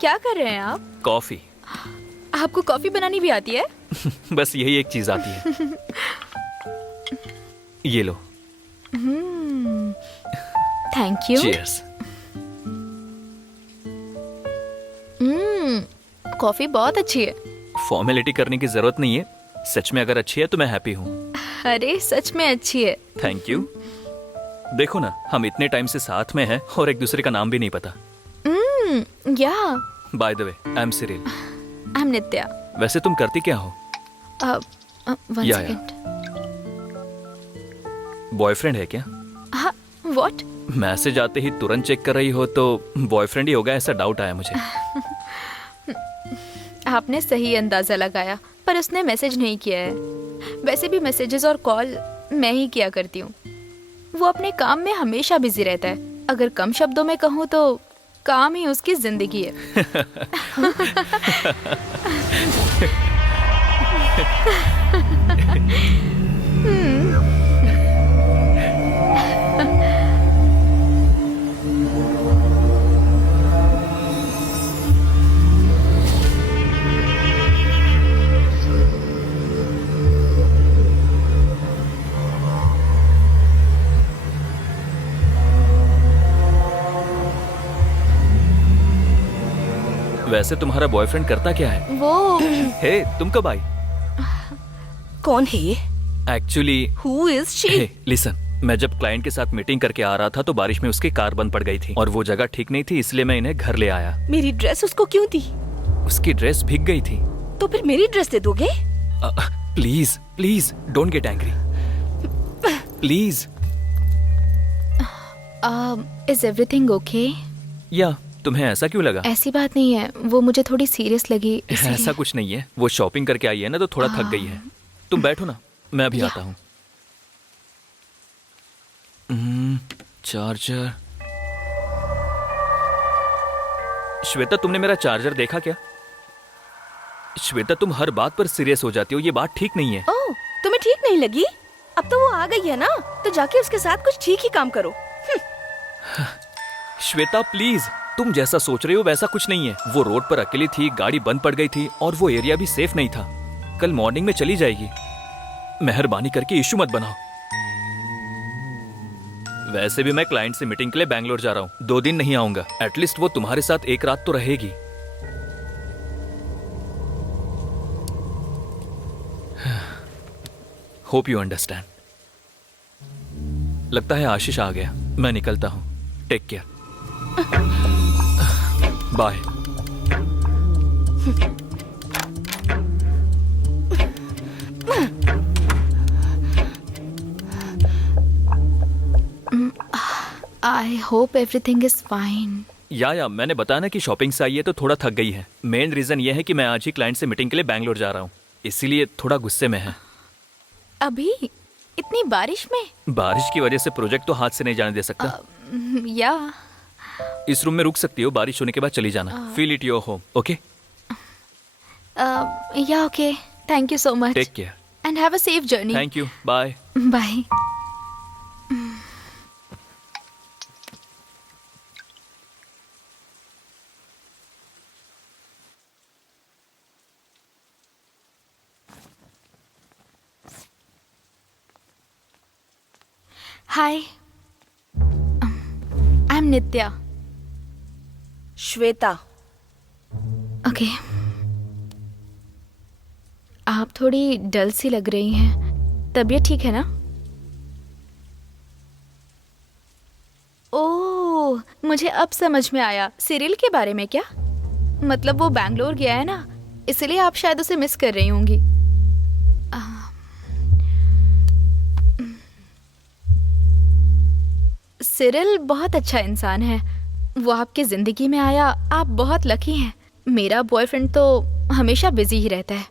क्या कर रहे हैं आप? कॉफी। आपको कॉफी बनानी भी आती है? बस यही एक चीज आती है। ये लो। Thank you. चीयर्स। कॉफी बहुत अच्छी है। फॉर्मेलिटी करने की जरूरत नहीं है, सच में अगर अच्छी है तो मैं हैप्पी हूँ। अरे सच में अच्छी है। Thank you. देखो ना, हम इतने टाइम से साथ में हैं और एक दूसरे का नाम भी नहीं पता। Yeah by the way, I am Cyril. I am Nithya. वैसे तुम करती क्या हो? वन या। सेकंड। बॉयफ्रेंड है क्या? हाँ, व्हाट? मैसेज आते ही तुरंत चेक कर रही हो तो बॉयफ्रेंड ही होगा, ऐसा डाउट आया मुझे। आपने सही अंदाजा लगाया, पर उसने मैसेज नहीं किया है। वैसे भी मैसेजेस और कॉल मैं ही किया करती हूँ। वो अपने काम में हमेशा बिजी रहता है। अगर कम शब्दों में कहूँ तो काम ही उसकी जिंदगी है। वैसे तुम्हारा बॉयफ्रेंड करता क्या है? वो हे, तुम कब आई? कौन है ये? Actually who is she? Hey, listen, मैं जब क्लाइंट के साथ मीटिंग करके आ रहा था तो बारिश में उसकी कार बंद पड़ गई थी और वो जगह ठीक नहीं थी, इसलिए मैं इन्हें घर ले आया। मेरी ड्रेस उसको क्यों दी? उसकी ड्रेस भीग गई थी। तो फिर मेरी ड्रेस दे दोगे? Please please don't get angry, please. Is everything okay? या तुम्हें ऐसा क्यों लगा? ऐसी बात नहीं है, वो मुझे थोड़ी सीरियस लगी ऐसा इसलिए। कुछ नहीं है, वो शॉपिंग करके आई है ना तो थोड़ा थक गई है। तुम बैठो ना, मैं अभी आता हूँ। चार्जर। श्वेता, तुमने मेरा चार्जर देखा क्या? श्वेता, तुम हर बात पर सीरियस हो जाती हो, ये बात ठीक नहीं है। ओह, तुम्हें ठीक नहीं लगी? अब तो वो आ गई है ना, तो जाके उसके साथ कुछ ठीक ही काम करो। श्वेता प्लीज, तुम जैसा सोच रहे हो वैसा कुछ नहीं है। वो रोड पर अकेली थी, गाड़ी बंद पड़ गई थी और वो एरिया भी सेफ नहीं था। कल मॉर्निंग में चली जाएगी। मेहरबानी करके इशू मत बनाओ। वैसे भी मैं क्लाइंट से मीटिंग के लिए बैंगलोर जा रहा हूँ, 2 दिन नहीं आऊंगा। एटलीस्ट वो तुम्हारे साथ एक रात तो रहेगी। Hope you understand. लगता है आशीष आ गया, मैं निकलता हूँ। Take care, bye. I hope everything is fine. या मैंने बताया ना कि शॉपिंग से आई है तो थोड़ा थक गई है। मेन रीजन ये है कि मैं आज ही क्लाइंट से मीटिंग के लिए बैंगलोर जा रहा हूँ, इसीलिए थोड़ा गुस्से में है। अभी? इतनी बारिश में? बारिश की वजह से प्रोजेक्ट तो हाथ से नहीं जाने दे सकता। या इस रूम में रुक सकती हो, बारिश होने के बाद चली जाना। Feel it your home, okay? Yeah okay, thank you so much take care. And have a safe journey. Thank you, bye. Bye. Hi, I am Nithya. Shweta. Okay. आप थोड़ी डल सी लग रही हैं। तबीयत ठीक है ना? ओह, मुझे अब समझ में आया। सिरिल के बारे में क्या? मतलब वो बैंगलोर गया है ना, इसलिए आप शायद उसे मिस कर रही होंगी। सिरिल बहुत अच्छा इंसान है। वो आपकी जिंदगी में आया, आप बहुत लकी हैं। मेरा बॉयफ्रेंड तो हमेशा बिजी ही रहता है।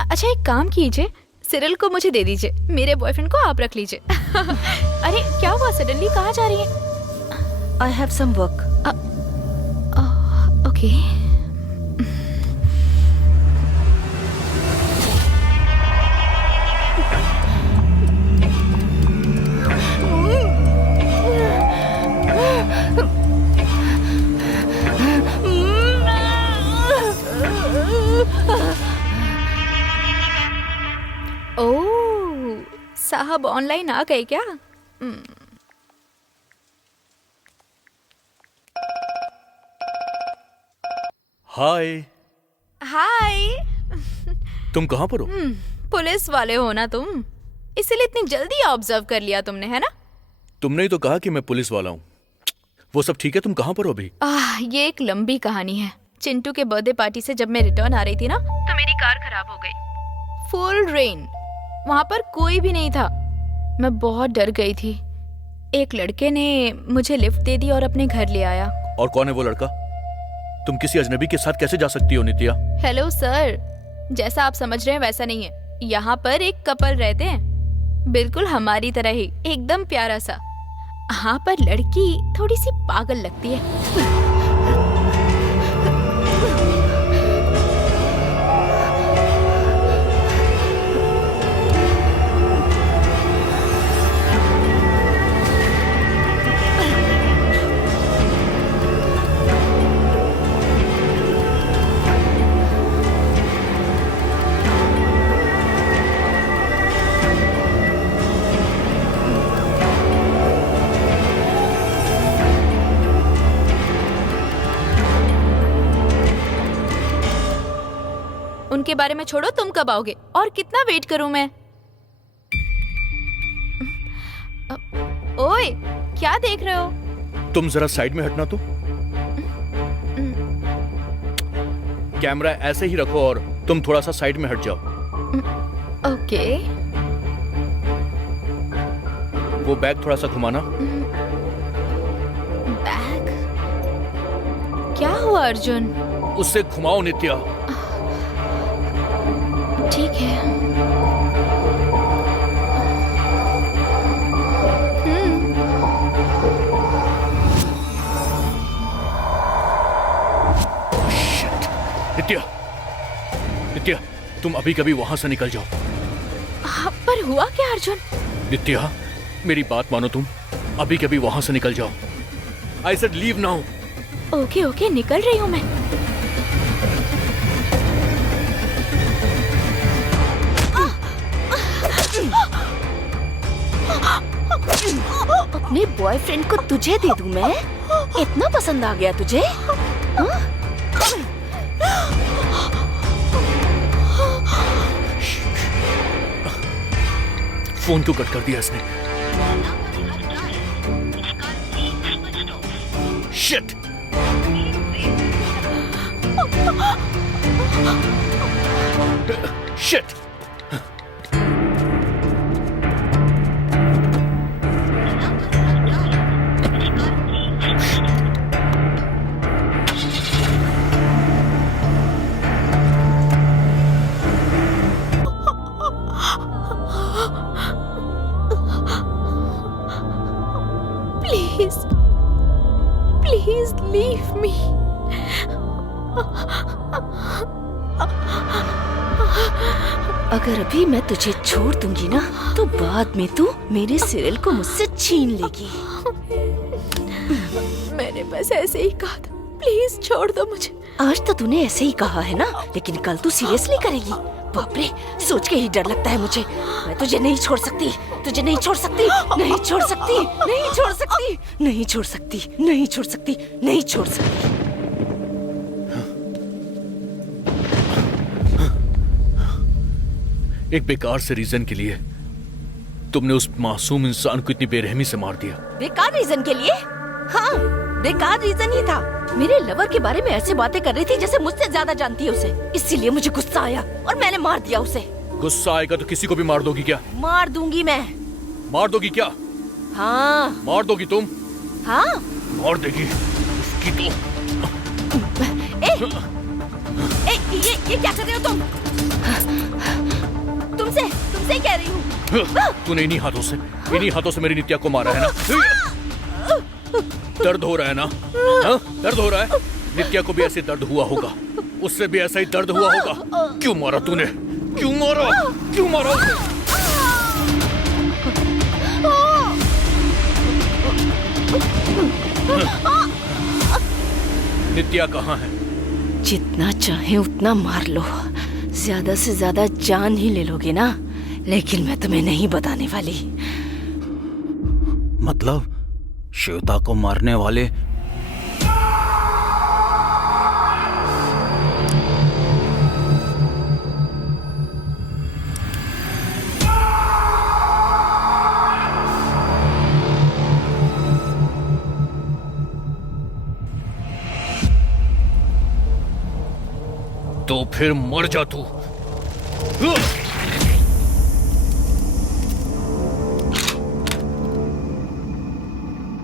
अच्छा, एक काम कीजिए, सिरिल को मुझे दे दीजिए, मेरे बॉयफ्रेंड को आप रख लीजिए। अरे क्या हुआ, सडनली कहाँ जा रही हैं? I have some work. Okay. Oh, साहब ऑनलाइन आ गए क्या? हाय, हाय। तुम कहाँ पर हो? पुलिस वाले हो ना तुम, इसलिए इतनी जल्दी ऑब्जर्व कर लिया तुमने, है ना? तुमने ही तो कहा कि मैं पुलिस वाला हूँ। वो सब ठीक है, तुम कहाँ पर हो अभी? ये एक लंबी कहानी है। चिंटू के बर्थडे पार्टी से जब मैं रिटर्न आ रही थी ना, तो मेरी कार खराब हो गई। फुल रेन, वहां पर कोई भी नहीं था। मैं बहुत डर गई थी। एक लड़के ने मुझे लिफ्ट दे दी और अपने घर ले आया। और कौन है वो लड़का? तुम किसी अजनबी के साथ कैसे जा सकती हो नित्या? हेलो सर, जैसा आप समझ रहे हैं वैसा नहीं है। यहाँ पर एक कपल रहते हैं, बिल्कुल हमारी तरह ही, एकदम प्यारा सा। हाँ, पर लड़की थोड़ी सी पागल लगती है। उनके बारे में छोड़ो, तुम कब आओगे और कितना वेट करूं मैं? ओए, क्या देख रहे हो? तुम जरा साइड में हटना तो। कैमरा ऐसे ही रखो और तुम थोड़ा सा साइड में हट जाओ। ओके। वो बैग थोड़ा सा घुमाना। बैग? क्या हुआ अर्जुन? उससे घुमाओ नित्या। ठीक है। नित्या, नित्या, तुम अभी कभी वहां से निकल जाओ। पर हुआ क्या अर्जुन? नित्या, मेरी बात मानो, तुम अभी कभी वहां से निकल जाओ। I said leave now. Okay okay, निकल रही हूँ मैं। अपने बॉयफ्रेंड को तुझे दे दूं मैं? इतना पसंद आ गया तुझे? हाँ? फोन क्यों कट कर दिया इसने? शिट! शिट! अगर अभी मैं तुझे छोड़ दूंगी ना तो बाद में तू मेरे सिरिल को मुझसे छीन लेगी। मैंने बस ऐसे ही कहा था, प्लीज छोड़ दो मुझे। आज तो तूने ऐसे ही कहा है ना, लेकिन कल तू सीरियसली करेगी? बाप रे, सोच के ही डर लगता है मुझे। मैं तुझे नहीं छोड़ सकती, तुझे नहीं छोड़ सकती, नहीं छोड़ सकती, नहीं छोड़ सकती, नहीं छोड़ सकती, नहीं छोड़ सकती, नहीं छोड़ सकती। एक बेकार से रीजन के लिए तुमने उस मासूम इंसान को इतनी बेरहमी से मार दिया। बेकार रीजन के लिए? हाँ, बेकार रीजन ही था। मेरे लवर के बारे में ऐसे बातें कर रही थी जैसे मुझसे ज्यादा जानती है उसे। इसीलिए मुझे गुस्सा आया और मैंने मार दिया उसे। गुस्सा आएगा तो किसी को भी मार दोगी क्या? मार दूंगी मैं। मार दोगी क्या? हाँ। मार दोगी तुम? हाँ। मार देगी उसकी तो। ये क्या कर रहे हो तुम? तुमसे कह रही हूँ। तूने इन्हीं हाथों से मेरी नित्या को मारा है ना? दर्द हो रहा है ना? हाँ? दर्द हो रहा है? नित्या को भी ऐसे दर्द हुआ होगा, उससे भी ऐसा ही दर्द हुआ होगा। क्यों मारा तूने? क्यों मारा? क्यों मारा उसे? नित्या कहाँ है? जितना चाहे उतना मार लो, ज्यादा से ज्यादा जान ही ले लोगे ना, लेकिन मैं तुम्हें नहीं बताने वाली। मतलब श्वेता को मारने वाले तो फिर मर जा तू।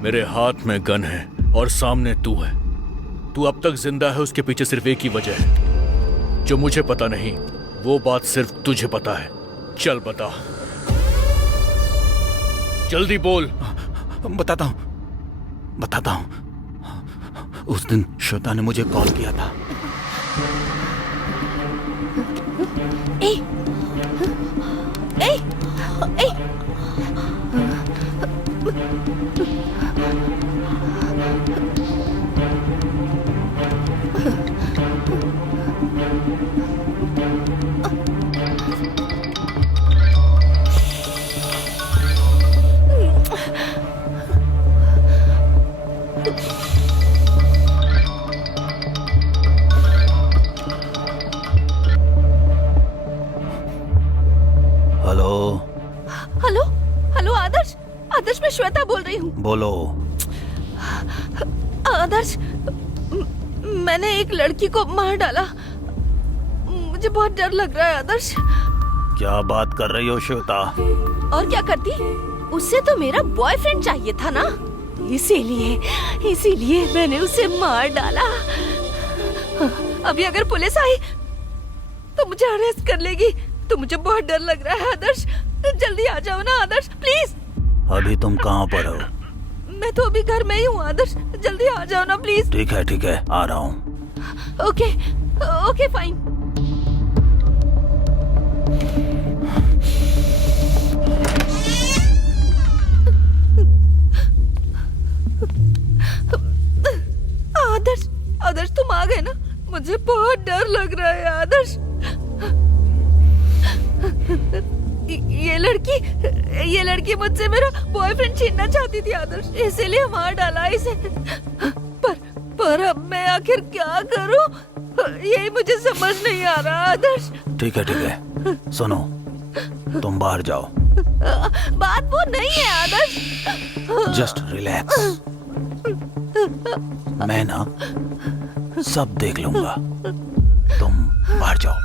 मेरे हाथ में गन है और सामने तू है। तू अब तक जिंदा है, उसके पीछे सिर्फ एक ही वजह है जो मुझे पता नहीं। वो बात सिर्फ तुझे पता है। चल बता, जल्दी बोल। बताता हूँ। उस दिन श्वेता ने मुझे कॉल किया था। ए, ए, ए, हेलो आदर्श, मैं श्वेता बोल रही हूँ। बोलो। आदर्श, मैंने एक लड़की को मार डाला। मुझे बहुत डर लग रहा है आदर्श। क्या बात कर रही हो श्वेता? और क्या करती? उससे तो मेरा बॉयफ्रेंड चाहिए था ना, इसीलिए मैंने उसे मार डाला। अभी अगर पुलिस आई तो मुझे अरेस्ट कर लेगी। तो मुझे बहुत डर लग रहा है आदर्श, जल्दी आ जाओ ना आदर्श, प्लीज। अभी तुम कहाँ पर हो? मैं तो अभी घर में ही हूँ आदर्श, जल्दी आ जाओ ना प्लीज। ठीक है, आ रहा हूँ। Okay fine. आदर्श तुम आ गए ना, मुझे बहुत डर लग रहा है आदर्श। ये लड़की मुझसे मेरा बॉयफ्रेंड छीनना चाहती थी आदर्श, इसीलिए मार डाला इसे। पर अब मैं आखिर क्या करूं, यही मुझे समझ नहीं आ रहा आदर्श। ठीक है, सुनो, तुम बाहर जाओ। बात वो नहीं है आदर्श। जस्ट रिलैक्स, मैं ना सब देख लूंगा। तुम बाहर जाओ।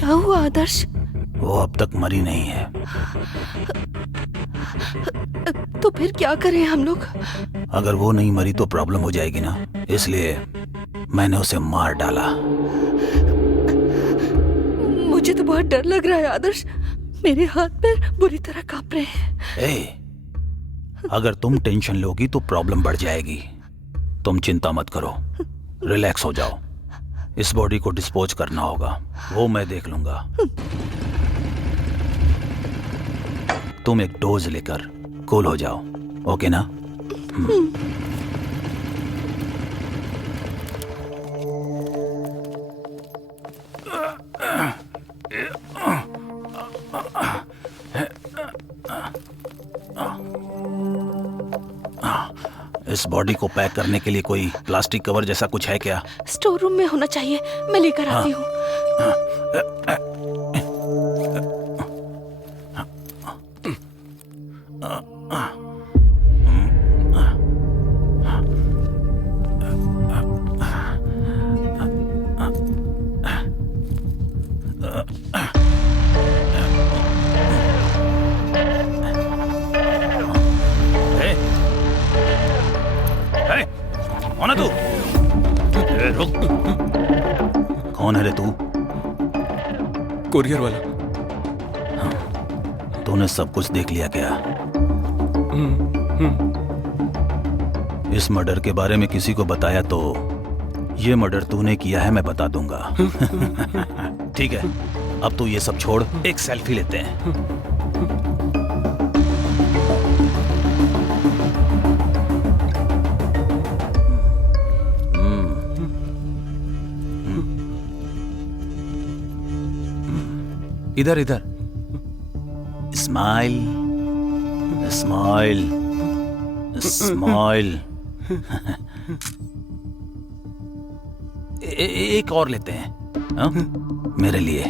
क्या हुआ आदर्श? वो अब तक मरी नहीं है। तो फिर क्या करें हम लोग? अगर वो नहीं मरी तो प्रॉब्लम हो जाएगी ना, इसलिए मैंने उसे मार डाला। मुझे तो बहुत डर लग रहा है आदर्श, मेरे हाथ पैर बुरी तरह कांप रहे हैं। अगर तुम टेंशन लोगी तो प्रॉब्लम बढ़ जाएगी। तुम चिंता मत करो, रिलैक्स हो जाओ। इस बॉडी को डिस्पोज करना होगा, वो मैं देख लूंगा। तुम एक डोज लेकर कूल हो जाओ, ओके ना? इस बॉडी को पैक करने के लिए कोई प्लास्टिक कवर जैसा कुछ है क्या? स्टोर रूम में होना चाहिए, मैं लेकर आती हूँ। कौन है तू? रुक। कौन है रे तू? कुरियर वाला। तूने सब कुछ देख लिया क्या? इस मर्डर के बारे में किसी को बताया तो ये मर्डर तूने किया है मैं बता दूंगा। ठीक है, अब तू ये सब छोड़, एक सेल्फी लेते हैं। इधर इधर, स्माइल स्माइल स्माइल। एक और लेते हैं, हाँ? मेरे लिए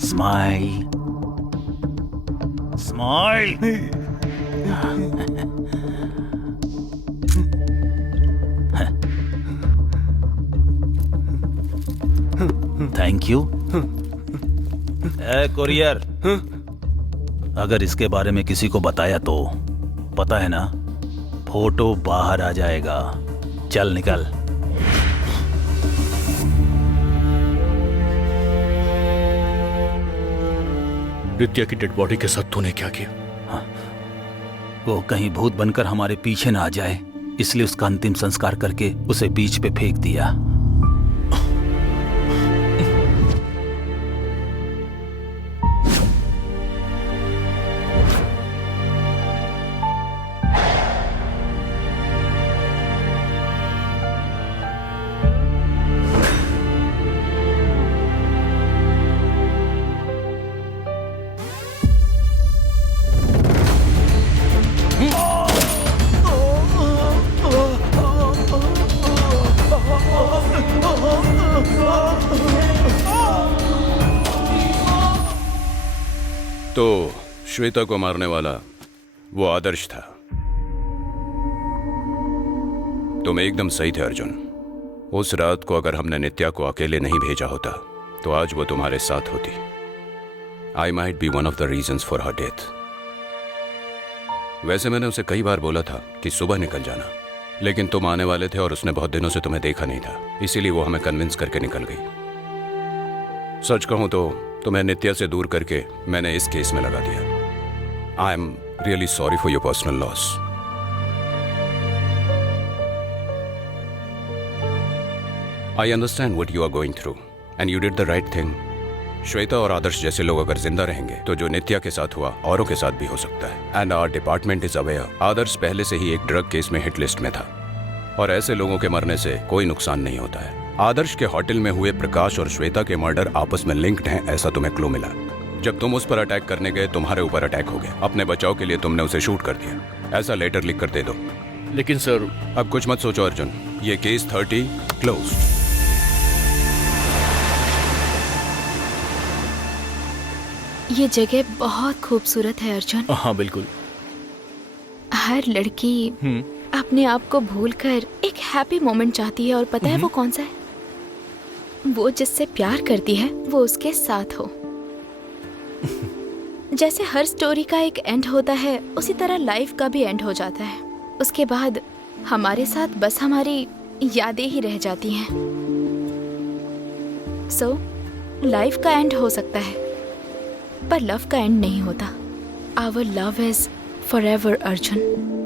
smile smile. Thank you. Courier, अगर इसके बारे में किसी को बताया तो पता है ना, फोटो बाहर आ जाएगा। चल निकल। नित्या की डेड बॉडी के साथ तूने क्या किया? हाँ, वो कहीं भूत बनकर हमारे पीछे ना आ जाए, इसलिए उसका अंतिम संस्कार करके उसे बीच पे फेंक दिया। तो श्वेता को मारने वाला वो आदर्श था। तुम एकदम सही थे अर्जुन। उस रात को अगर हमने नित्या को अकेले नहीं भेजा होता तो आज वो तुम्हारे साथ होती। I might be one of the reasons for her death. वैसे मैंने उसे कई बार बोला था कि सुबह निकल जाना, लेकिन तुम आने वाले थे और उसने बहुत दिनों से तुम्हें देखा नहीं था, इसीलिए वो हमें कन्विंस करके निकल गई। सच कहूं तो तुम्हें नित्या से दूर करके मैंने इस केस में लगा दिया। I am really sorry for your personal loss. I understand what you are going through and you did the right thing. Shweta और आदर्श जैसे लोग अगर जिंदा रहेंगे तो जो नित्या के साथ हुआ औरों के साथ भी हो सकता है। And our department is aware. Adarsh पहले से ही एक ड्रग केस में हिट लिस्ट में था और ऐसे लोगों के मरने से कोई नुकसान नहीं होता है। आदर्श के होटल में हुए प्रकाश और श्वेता के मर्डर आपस में लिंक्ड हैं, ऐसा तुम्हें क्लू मिला। जब तुम उस पर अटैक करने गए तुम्हारे ऊपर अटैक हो गया। अपने बचाव के लिए तुमने उसे शूट कर दिया। ऐसा लेटर लिख कर दे दो। लेकिन सर, अब कुछ मत सोचो अर्जुन, ये केस 30 क्लोज। ये जगह बहुत खूबसूरत है अर्जुन। हाँ बिल्कुल। हर लड़की अपने आप को भूलकर एक हैप्पी मोमेंट चाहती है, और पता है वो कौन सा है? वो जिससे प्यार करती है वो उसके साथ हो। जैसे हर स्टोरी का एक एंड होता है, उसी तरह लाइफ का भी एंड हो जाता है। उसके बाद हमारे साथ बस हमारी यादें ही रह जाती हैं। सो लाइफ का एंड हो सकता है, पर लव का एंड नहीं होता। Our love is forever Arjun.